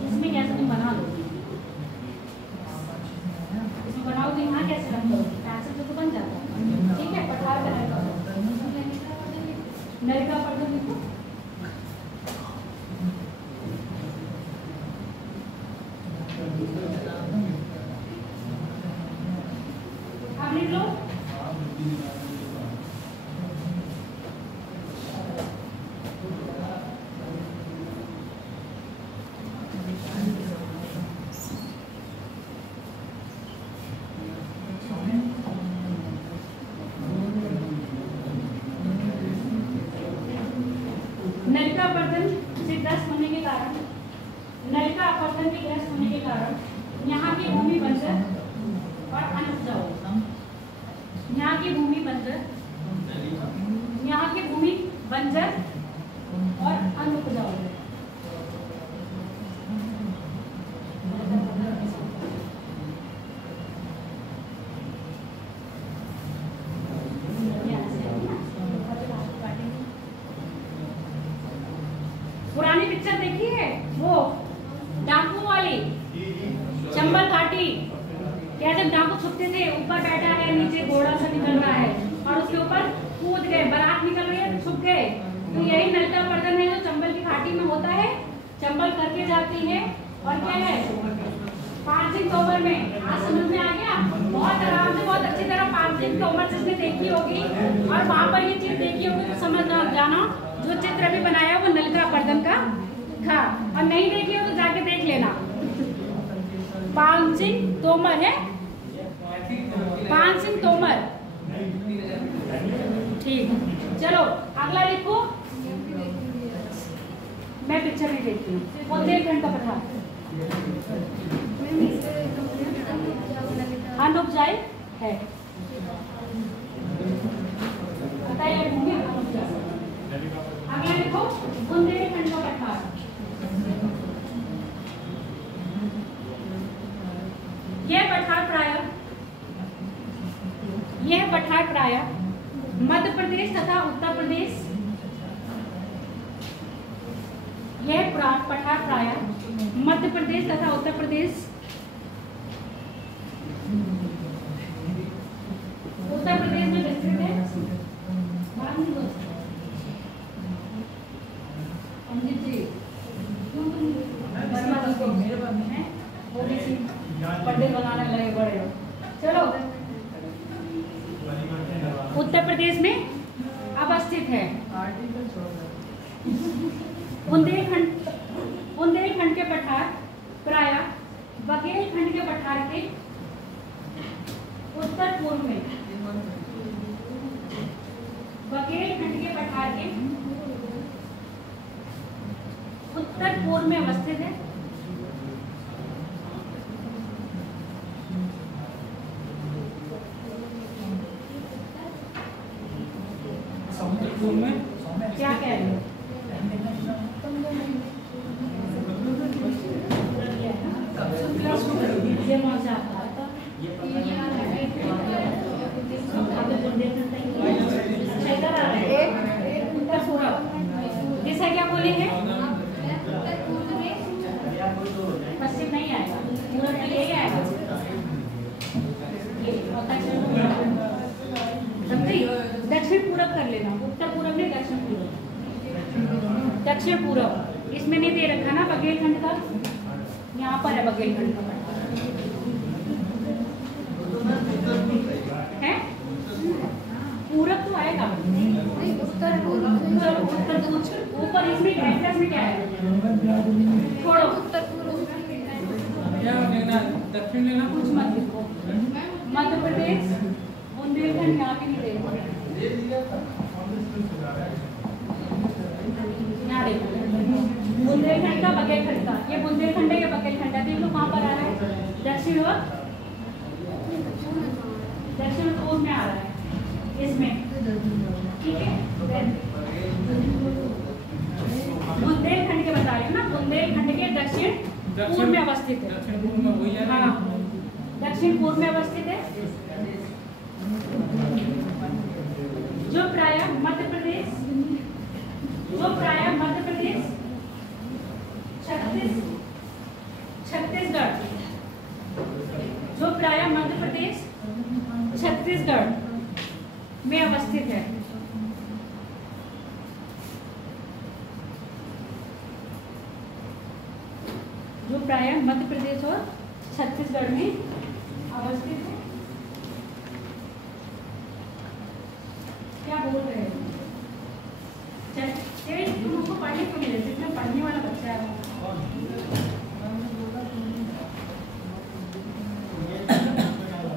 इसमें कैसे तुम बना लो, इसमें बनाओ तो यहाँ कैसे रख दो, ऐसे तो बन जाता है। ठीक है, पठार का नलिका अपर्दन लिखो। अब लिख लो नलिका अपर्दन से ग्रस्त होने के कारण, नलिका अपर्दन के ग्रस्त होने के कारण यहाँ की भूमि बंजर और अनुपजाऊ, यहाँ की भूमि बंजर, यहाँ की भूमि बंजर और अनुपजाऊ। पुरानी पिक्चर देखी है वो डाकू वाली, चंबल घाटी, कैसे डाकू छुपते थे, ऊपर बैठा है, नीचे घोड़ा सा निकल रहा है और उसके ऊपर कूद गए, बारात निकल रही है तो छुप गए। तो यही नलिका अपर्दन है जो चंबल की घाटी में होता है, चंबल करके जाती है। और क्या है, 5 सिंह तोमर में, आज समझ में आ गया, बहुत आराम से बहुत अच्छी तरह 5 सिंह तोमर जिसने देखी होगी और वहाँ पर ये चीज देखी होगी तो समझ जाना जो चित्र अभी बनाया वो नलिका अपर्दन का था, और नहीं देखी हो तो जाके देख लेना। 5 सिंह तोमर है, 5 सिंह तोमर। ठीक, चलो अगला लिखो, मैं पिक्चर नहीं देखती हूँ। बुंदेलखंड का पठार अनुपजाऊ है, तैयार होंगे। अगला देखो बुंदेलखंड का पठार। यह पठार प्रायः मध्य प्रदेश तथा उत्तर प्रदेश, यह पठार प्रायः मध्य प्रदेश तथा उत्तर प्रदेश, में विस्तृत है। अमृत जी क्यों तुम पंडित बनाने लगे बड़े हो। चलो, उत्तर प्रदेश में अवस्थित है। बुंदेलखंड के पठार प्रायः बघेलखंड के पठार के उत्तर पूर्व में, बघेलखंड के पठार के उत्तर पूर्व में अवस्थित है। क्या कह रहे हो? ये मौजा जैसा क्या बोले हैं, पश्चिम नहीं आएगा, पूरब में यही आएगा। दक्षिण पूरब कर लेना, उत्तर पूरब नहीं दक्षिण पूरब। दक्षिण पूरब इसमें नहीं दे रखा ना बघेलखंड का, यहाँ पर है बघेलखंड का है। पूरब तो आएगा, उत्तर पूर्व ऊपर इसमें एड्रेस में क्या है, छोड़ो उत्तर पूर्व दक्षिण लेना, कुछ मत लिखो। मध्य प्रदेश बुंदेलखंड यहाँ भी नहीं देखो, यहाँ देखो बुंदेलखंड का बघेलखंड का, ये बुंदेलखंड है, ये बघेलखंड है। देख लो कहाँ पर आ रहा है, दक्षिण और दक्षिण पूर्व में आ रहा है इसमें, ठीक है। बुंदेलखंड के बता रही हूँ ना, बुंदेलखंड के दक्षिण पूर्व में अवस्थित है। दक्षिण पूर्व में वही है। हाँ, दक्षिण पूर्व में अवस्थित है, जो प्रायः मध्य प्रदेश, छत्तीसगढ़, जो प्रायः मध्य प्रदेश छत्तीसगढ़ में अवस्थित है। जो प्रायः मध्य प्रदेश और छत्तीसगढ़ में अवस्थित है। क्या बोल रहे हो? तुम उसको पढ़ने को मिले, जितना पढ़ने वाला बच्चा है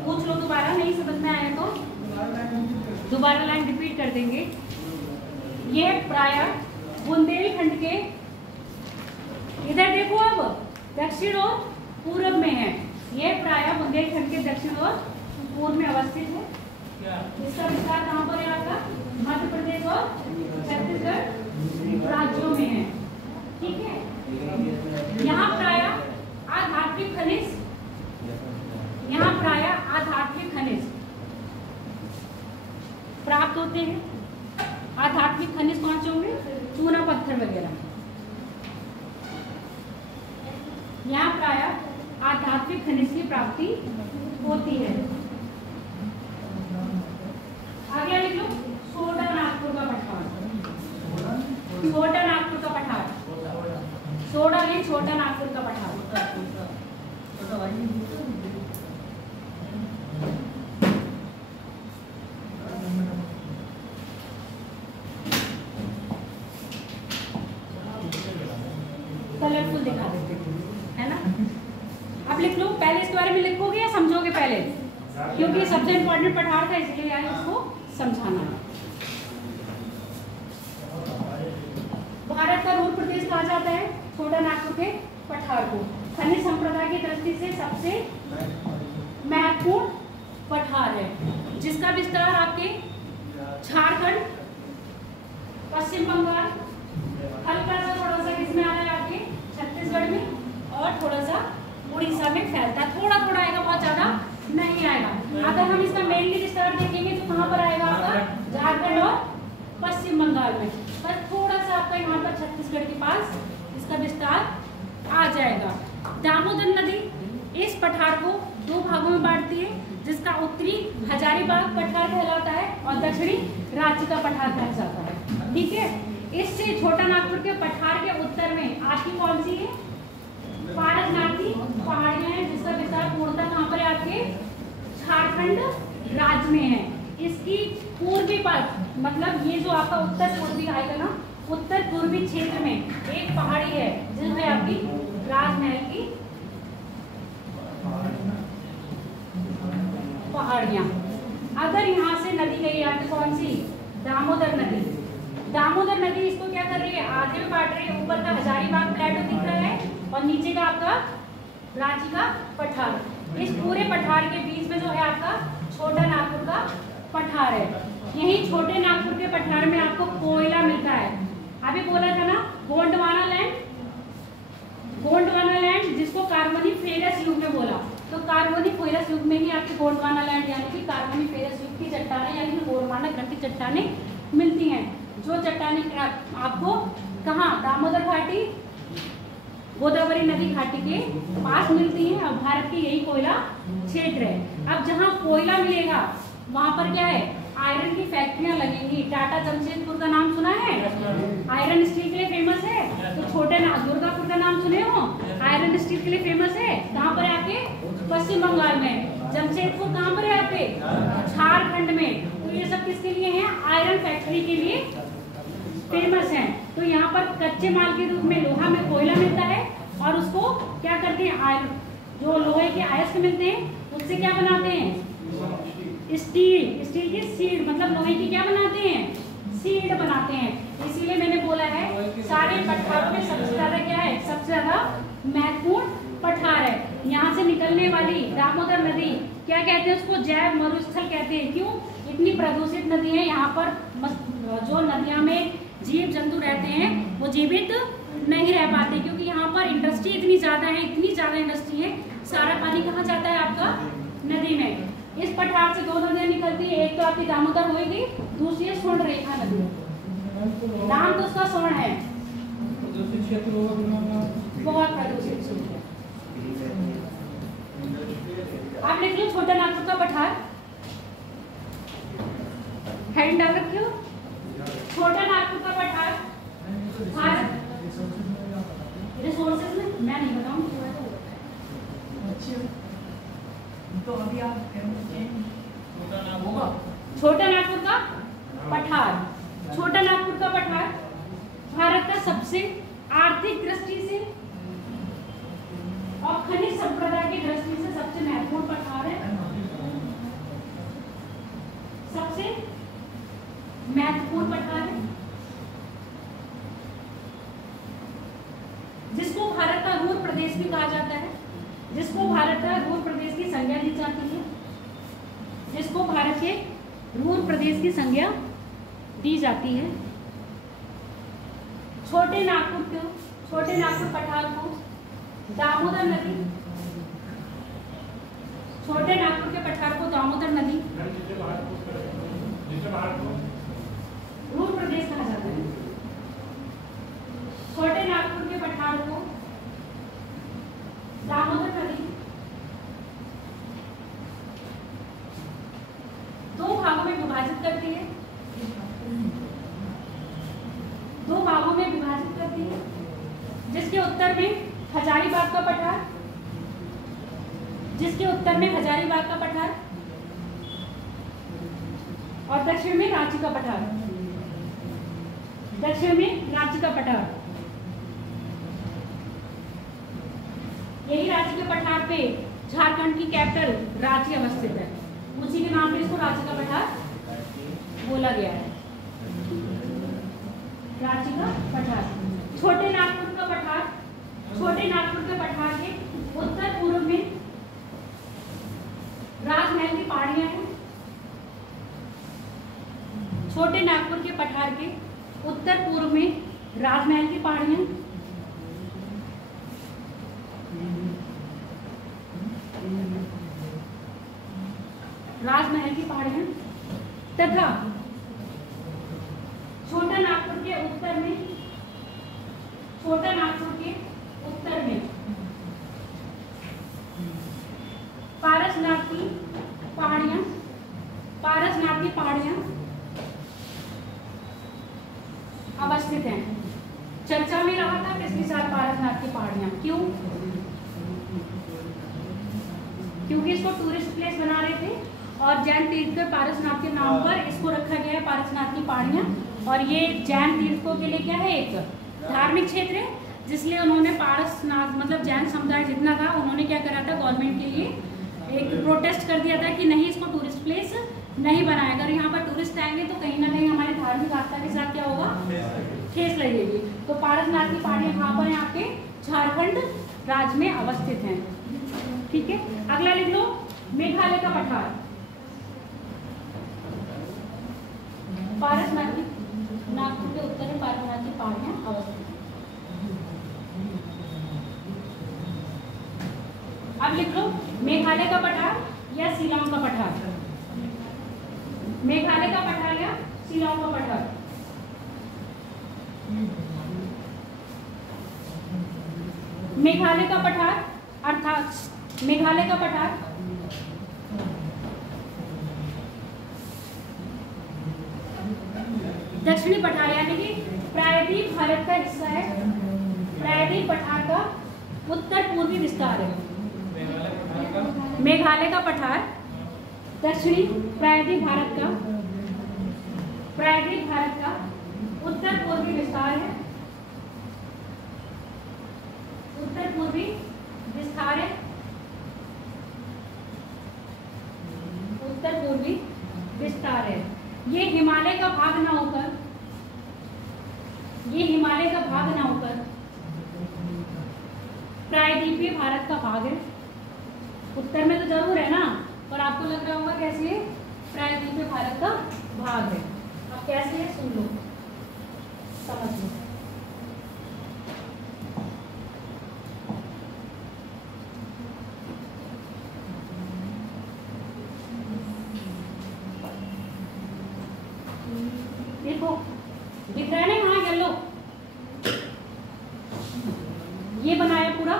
पूछ लो दोबारा, नहीं समझ में आया तो दोबारा लाइन रिपीट कर देंगे। ये प्रायः बुंदेलखंड के, इधर देखो अब, दक्षिण और पूर्व में है। ये प्रायः बुंदेलखंड के दक्षिण और पूर्व में अवस्थित है। इसका विस्तार कहाँ पर है आपका, मध्य प्रदेश और छत्तीसगढ़ राज्यों में है, ठीक है। यहाँ प्रायः आधात्मिक खनिज, यहाँ प्रायः आधात्मिक खनिज प्राप्त होते हैं। आधात्मिक खनिज कौन से होंगे, चूना पत्थर वगैरह। यहाँ प्रायः आध्यात्मिक खनिज की प्राप्ति होती है। आगे लिख लो, छोटा नागपुर का पठार, छोटा नागपुर का पठार, सोडा नहीं, छोटा नागपुर का पठार। कलरफुल दिखा देते है ना। अब लिख लो, पहले इसके बारे में लिखोगे या समझोगे पहले, क्योंकि सबसे इम्पोर्टेंट पठार था इसलिए यार इसको समझाना। भारत का रूर प्रदेश कहा जाता है छोटा नागपुर के पठार को। खनिज संप्रदाय की दृष्टि से सबसे महत्वपूर्ण पठार है, जिसका विस्तार आपके झारखंड, पश्चिम बंगाल, हल्का सा थोड़ा सा किसमें आ रहा है आपके छत्तीसगढ़ में, और थोड़ा सा उड़ीसा में फैलता है। थोड़ा थोड़ा आएगा, बहुत ज्यादा नहीं आएगा। अगर हम इसका मेनली विस्तार देखेंगे तो कहाँ पर आएगा आपका झारखंड और पश्चिम बंगाल में। बस थोड़ा सा आपका यहाँ पर छत्तीसगढ़ के पास इसका विस्तार आ जाएगा। दामोदर नदी इस पठार को दो भागों में बांटती है, जिसका उत्तरी हजारीबाग पठार कहलाता है और दक्षिणी रांची का पठार कहलाता है। ठीक है, इससे छोटा नागपुर के पठार के उत्तर में आपकी कौन सी है, पारसनाथी पहाड़ियां हैं, जिसका विस्तार पूर्णतः कहाँ पर है आपके झारखंड राज्य में है। इसकी पूर्वी पास, मतलब ये जो आपका उत्तर पूर्वी आएगा ना, उत्तर पूर्वी क्षेत्र में एक पहाड़ी है जिसमें आपकी राजमहल की पहाड़ियां। अगर यहाँ से नदी गई आपकी कौन सी, दामोदर नदी। दामोदर नदी इसको क्या कर रही है, आगे में बांट रही है। ऊपर का हजारीबाग प्लेटो दिख रहा है और नीचे का आपका रांची का पठार। इस पूरे पठार के बीच में जो है आपका छोटा नागपुर का पठार है। यही छोटे नागपुर के पठार में आपको कोयला मिलता है। अभी बोला था ना गोंडवाना लैंड, गोंडवाना लैंड जिसको कार्बोनिफेरस युग में बोला, तो कार्बोनिफेरस युग में ही आपके गोंडवाना लैंड यानी कि कार्बोनिफेरस युग की चट्टानें यानी कि गोंडवाना ग्रंथ की चट्टानें मिलती हैं। जो चट्टानें आपको कहाँ, दामोदर घाटी, गोदावरी नदी घाटी के पास मिलती हैं। और भारत की यही कोयला क्षेत्र है। अब जहाँ कोयला मिलेगा वहाँ पर क्या है, आयरन की फैक्ट्रियां लगेंगी। टाटा जमशेदपुर का नाम सुना है, आयरन स्टील के लिए फेमस है। तो छोटे दुर्गापुर का नाम सुने हो, आयरन स्टील के लिए फेमस है। कहाँ पर है आपके पश्चिम बंगाल में। जमशेदपुर कहाँ पर है आपके झारखंड में। तो ये सब किसके लिए है, आयरन फैक्ट्री के लिए फेमस है। तो यहाँ पर कच्चे माल के रूप में लोहा में कोयला मिलता है और उसको क्या करते हैं, आयरन जो लोहे के अयस्क मिलते हैं उससे क्या बनाते हैं, स्टील। स्टील की सीड मतलब लोहे की क्या बनाते हैं, सीड बनाते हैं। इसीलिए मैंने बोला है सारे पठारों में सबसे ज्यादा क्या है, सबसे ज्यादा महत्वपूर्ण पठार है। यहाँ से निकलने वाली दामोदर नदी क्या कहते हैं, उसको जैव मरुस्थल कहते हैं। क्यों, इतनी प्रदूषित नदी है। यहाँ पर जो नदियाँ में जीव जंतु रहते हैं वो जीवित नहीं रह पाते, क्योंकि यहाँ पर इंडस्ट्री इतनी ज्यादा है, इतनी ज्यादा इंडस्ट्री है। सारा पानी कहाँ जाता है आपका, नदी में। इस पठार से दो नदियाँ निकलती है, एक तो आपकी दामोदर होगी, दूसरी है स्वर्ण रेखा नदी। नाम तो उसका स्वर्ण है, बहुत प्रदूषित क्षेत्र है। आप लिख लो छोटा नागपुर का पठार, हेडिंग डाल रखी हो, छोटा नागपुर का पठार भारत। रिसोर्सेज में मैं नहीं बताऊंगी, तो अभी आप छोटा नागपुर का पठार। छोटा नागपुर का पठार भारत का सबसे आर्थिक दृष्टि से और खनिज संपदा की दृष्टि से सबसे महत्वपूर्ण पठार है। सबसे महत्वपूर्ण पठार है, जिसको भारत का रूर प्रदेश भी कहा जाता है, जिसको भारत का रूर प्रदेश की संज्ञा दी जाती है, जिसको भारत के रूर प्रदेश की संज्ञा दी जाती है। छोटे नागपुर पठार को दामोदर नदी, छोटे नागपुर के पठार को दामोदर नदी रूर प्रदेश कहा जाता है। छोटे नागपुर के पठार को दामोदर नदी दो भागों में विभाजित करती है, जिसके उत्तर में हजारीबाग का पठार, और दक्षिण में रांची का पठार, यही रांची के पठार पे झारखंड की कैपिटल रांची अवस्थित है। उसी के नाम पे इसको रांची का पठार बोला गया है, रांची का पठार। छोटे नागपुर के पठार के उत्तर पूर्व में राजमहल की पहाड़ियां हैं। छोटे नागपुर के पठार के उत्तर पूर्व में राजमहल की पहाड़ियां, राजमहल की पहाड़ियां तथा छोटा नागपुर के उत्तर में, छोटा नागपुर के उत्तर में पारसनाथ की पहाड़ियां, पारसनाथ की पहाड़ियां अवस्थित हैं। चर्चा में रहा था पिछले साल पारसनाथ की पहाड़ियां, क्यों? क्योंकि इसको टूरिस्ट प्लेस बना रहे थे और जैन तीर्थकर पारसनाथ के नाम पर इसको रखा गया है पारसनाथ की पहाड़ियां। और ये जैन तीर्थकों के लिए क्या है, एक धार्मिक क्षेत्र है, जिसलिए उन्होंने पारसनाथ मतलब जैन समुदाय जितना था उन्होंने क्या करा था, गवर्नमेंट के लिए एक प्रोटेस्ट कर दिया था कि नहीं इसको टूरिस्ट प्लेस नहीं बनाया। अगर यहाँ पर टूरिस्ट आएंगे तो कहीं ना कहीं हमारे धार्मिक आस्था के साथ क्या होगा, ठेस लगेगी। तो पारसनाथ की पहाड़ियां कहाँ पर है, आपके झारखंड राज्य में अवस्थित हैं। ठीक है, अगला लिख लो, मेघालय का पठार। पारसनाथ की, नागपुर के उत्तर में पारसनाथ की पहाड़ियां अवस्थित हैं। अब लिख लो मेघालय का पठार या शिलांग का पठार। मेघालय का पठार या शिलांग का पठार। मेघालय का पठार अर्थात मेघालय का पठार दक्षिणी पठार यानी कि प्रायद्वीप भारत का हिस्सा है। प्रायद्वीप पठार का उत्तर पूर्वी विस्तार है। मेघालय का पठार दक्षिणी प्रायद्वीप भारत का, प्रायद्वीप भारत का उत्तर पूर्वी विस्तार है। उत्तर पूर्वी विस्तार है, उत्तर पूर्वी विस्तार है। ये हिमालय का भाग ना होकर, ये हिमालय का भाग ना होकर प्रायद्वीपीय भारत का भाग है। उत्तर में तो जरूर है ना, पर आपको लग रहा होगा कैसे है, प्रायद्वीपीय भारत का भाग है। अब कैसे है सुन लो, समझ लो। देखो दिख रहा है ना यहाँ येलो, ये बनाया पूरा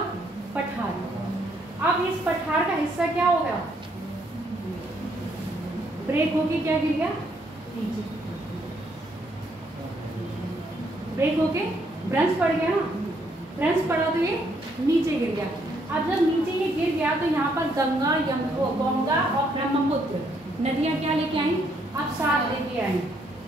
पठार। अब इस पठार का हिस्सा क्या हो गया, ब्रेक होके क्या गिर गया नीचे, ब्रेक होके ब्रंश पड़ गया ना, ब्रंश पड़ा तो ये नीचे गिर गया। अब जब नीचे ये गिर गया तो यहाँ पर गंगा, गंगा और ब्रह्मपुत्र नदियाँ क्या लेके आई, अब साथ लेके आई।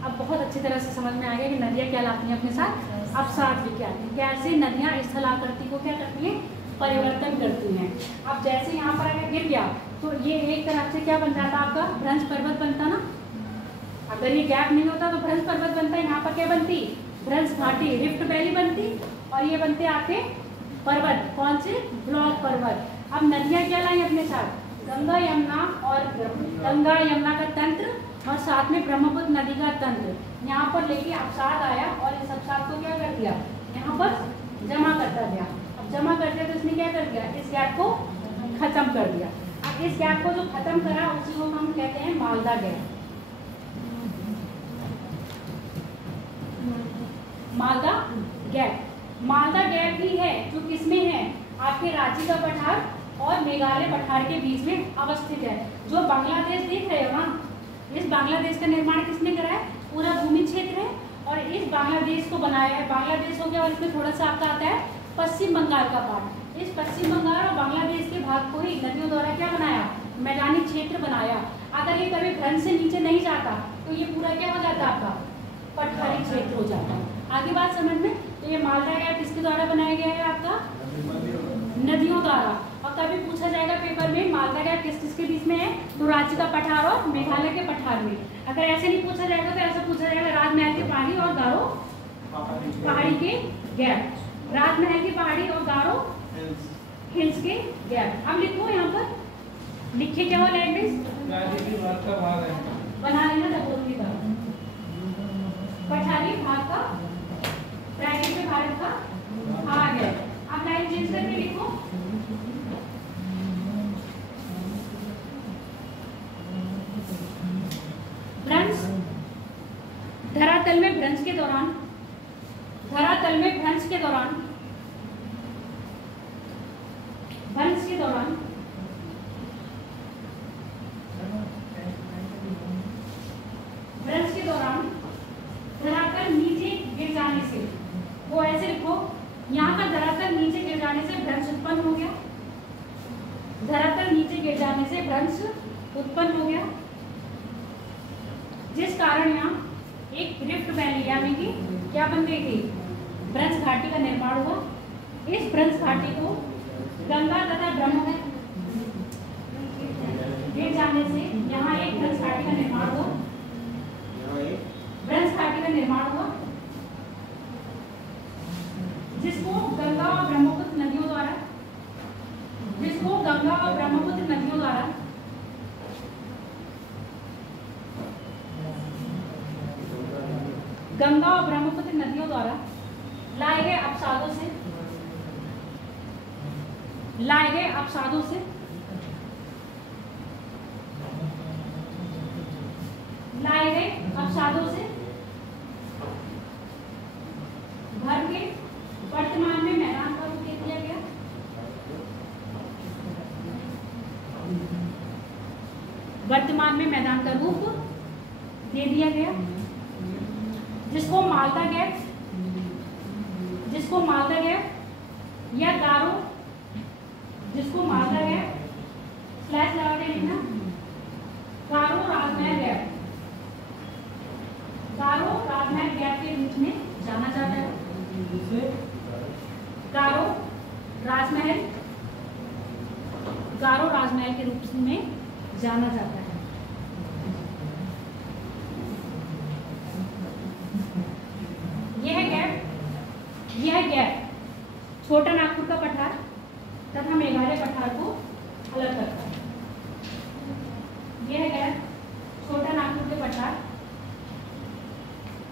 अब बहुत अच्छी तरह से समझ में आ गया कि नदियाँ क्या लाती हैं अपने साथ, अब साथ लेके आती हैं। कैसे नदियाँ स्थलाकृति को क्या करती हैं, परिवर्तन करती हैं। अब जैसे यहाँ पर अगर गिर गया तो ये एक तरफ से क्या बन जाता आपका, भ्रंश पर्वत बनता ना। अगर ये गैप नहीं होता तो भ्रंश पर्वत बनता, यहाँ पर क्या बनती, भ्रंश घाटी, रिफ्ट वैली बनती, और ये बनते आपके पर्वत, कौन से, ब्लॉक पर्वत। अब नदियाँ क्या लाई अपने साथ, गंगा यमुना, और गंगा यमुना का तंत्र और साथ में ब्रह्मपुत्र नदी का तंत्र यहाँ पर लेके अवसाद आया और इस अवसाद को क्या कर दिया, यहाँ पर जमा करता गया। अब जमा करते तो इसने क्या कर दिया, इस गैप को खत्म कर दिया। अब इस गैप को जो खत्म करा उसी को हम कहते हैं Malda gap. Malda gap, Malda gap ही है जो किसमें है, आपके रांची का पठार और मेघालय पठार के बीच में अवस्थित है। जो बांग्लादेश देख रहे हो ना, इस बांग्लादेश का निर्माण किसने करा है, पूरा भूमि क्षेत्र है और इस बांग्लादेश को बनाया है। बांग्लादेश हो गया और इसमें थोड़ा सा आपका आता है पश्चिम बंगाल का पार्ट। इस पश्चिम बंगाल और बांग्लादेश के भाग को ही नदियों द्वारा क्या बनाया, मैदानी क्षेत्र बनाया। अगर ये कभी भ्रंश से नीचे नहीं जाता तो ये पूरा क्या हो जाता, आपका पठारी क्षेत्र हो जाता है। आगे बात समझ में। तो ये मालदा गैप किसके द्वारा बनाया गया है, आपका नदियों द्वारा। और कभी पूछा जाएगा पेपर में मालदा गैप किस किसके बीच में है, तो रांची का पठार और मेघालय के पठार में। अगर ऐसे नहीं पूछा जाएगा तो ऐसा पूछा जाएगा राजमहल की पहाड़ी और गारो पहाड़ी के गैप, राजमहल की पहाड़ी और गारो हिल्स के गैप। अब लिखो यहाँ पर, लिखे क्या हुआ लैंग्वेज, बना लेना डबोली का पठारी भाग का धरातल में भ्रंश के दौरान, धरातल में भ्रंश के दौरान, भ्रंश के दौरान भ्रंश के दौरान धरातल नीचे गिर जाने से, वो ऐसे लिखो, यहाँ का धरातल नीचे गिर जाने से भ्रंश उत्पन्न हो गया, धरातल नीचे गिर जाने से भ्रंश उत्पन्न हो गया, जिस कारण यहाँ एक रिफ्ट वैली यानी कि क्या बन गई थी, भ्रंश घाटी का निर्माण हुआ। इस भ्रंश घाटी को गंगा तथा ब्रह्मपुत्र गिर जाने से यहाँ एक भ्रंश घाटी का निर्माण हुआ, भ्रंश घाटी का निर्माण हुआ, जिसको गंगा और ब्रह्मपुत्र नदियों द्वारा, जिसको गंगा और ब्रह्मपुत्र नदियों द्वारा गंगा और ब्रह्मपुत्र नदियों द्वारा लाए गए अपसादों से, लाए गए अपसादों से लाए गए अपसादों से भर के वर्तमान में मैदान का रूप दे दिया गया। वर्तमान में मैदान का रूप दे दिया गया, जिसको मालदा गैप, जिसको मालदा गैप या गारो, जिसको मालदा गैप स्लैश लगा के लिखना, गारो राजमहल गैप, गारो राजमहल गैप के रूप में जाना जाता है। गारो राजमहल, गारो राजमहल के रूप में जाना जाता है। यह गैप छोटा नागपुर का पठार तथा मेघालय पठार को अलग करता है। यह गैप छोटा नागपुर के पठार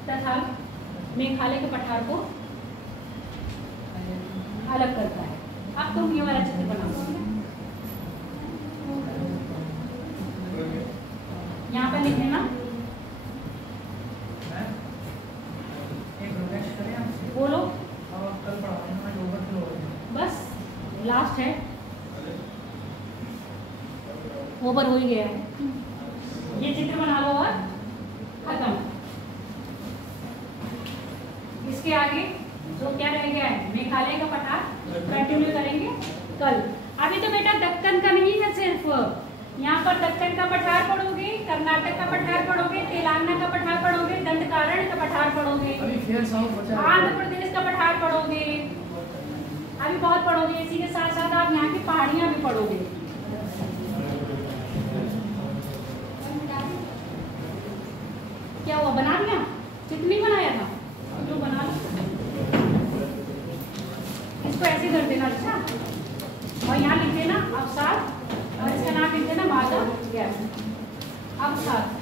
तथा मेघालय के पठार को अलग करता है। अब तुम ये वाला चित्र बनाओ, यहाँ पर लिख लेना, बोलो बस लास्ट है, ओवर हो ही गया है। ये चित्र बना लो और खत्म। इसके आगे जो क्या रह गया है, मेघालय का पठार कंटिन्यू करेंगे कल। अभी तो बेटा दक्कन का नहीं है, सिर्फ यहाँ पर दक्कन का पठार पढ़ोगे, कर्नाटक का पठार पढ़ोगे, तेलंगाना का पठार पढ़ोगे, दंडकारण्य का पठार पढ़ोगे, आंध्र प्रदेश का पठार पढ़ोगे, अभी बहुत पढ़ोगे। इसी के साथ साथ आप यहाँ की पहाड़ियाँ भी पढ़ोगे। क्या हुआ, बना लिया? चित्र नहीं बनाया था तो बना लो, इसको ऐसे कर देना। अच्छा, और यहाँ लिख देना अवसाद, और इसका नाम लिख देना मालदा गैप। अवसाद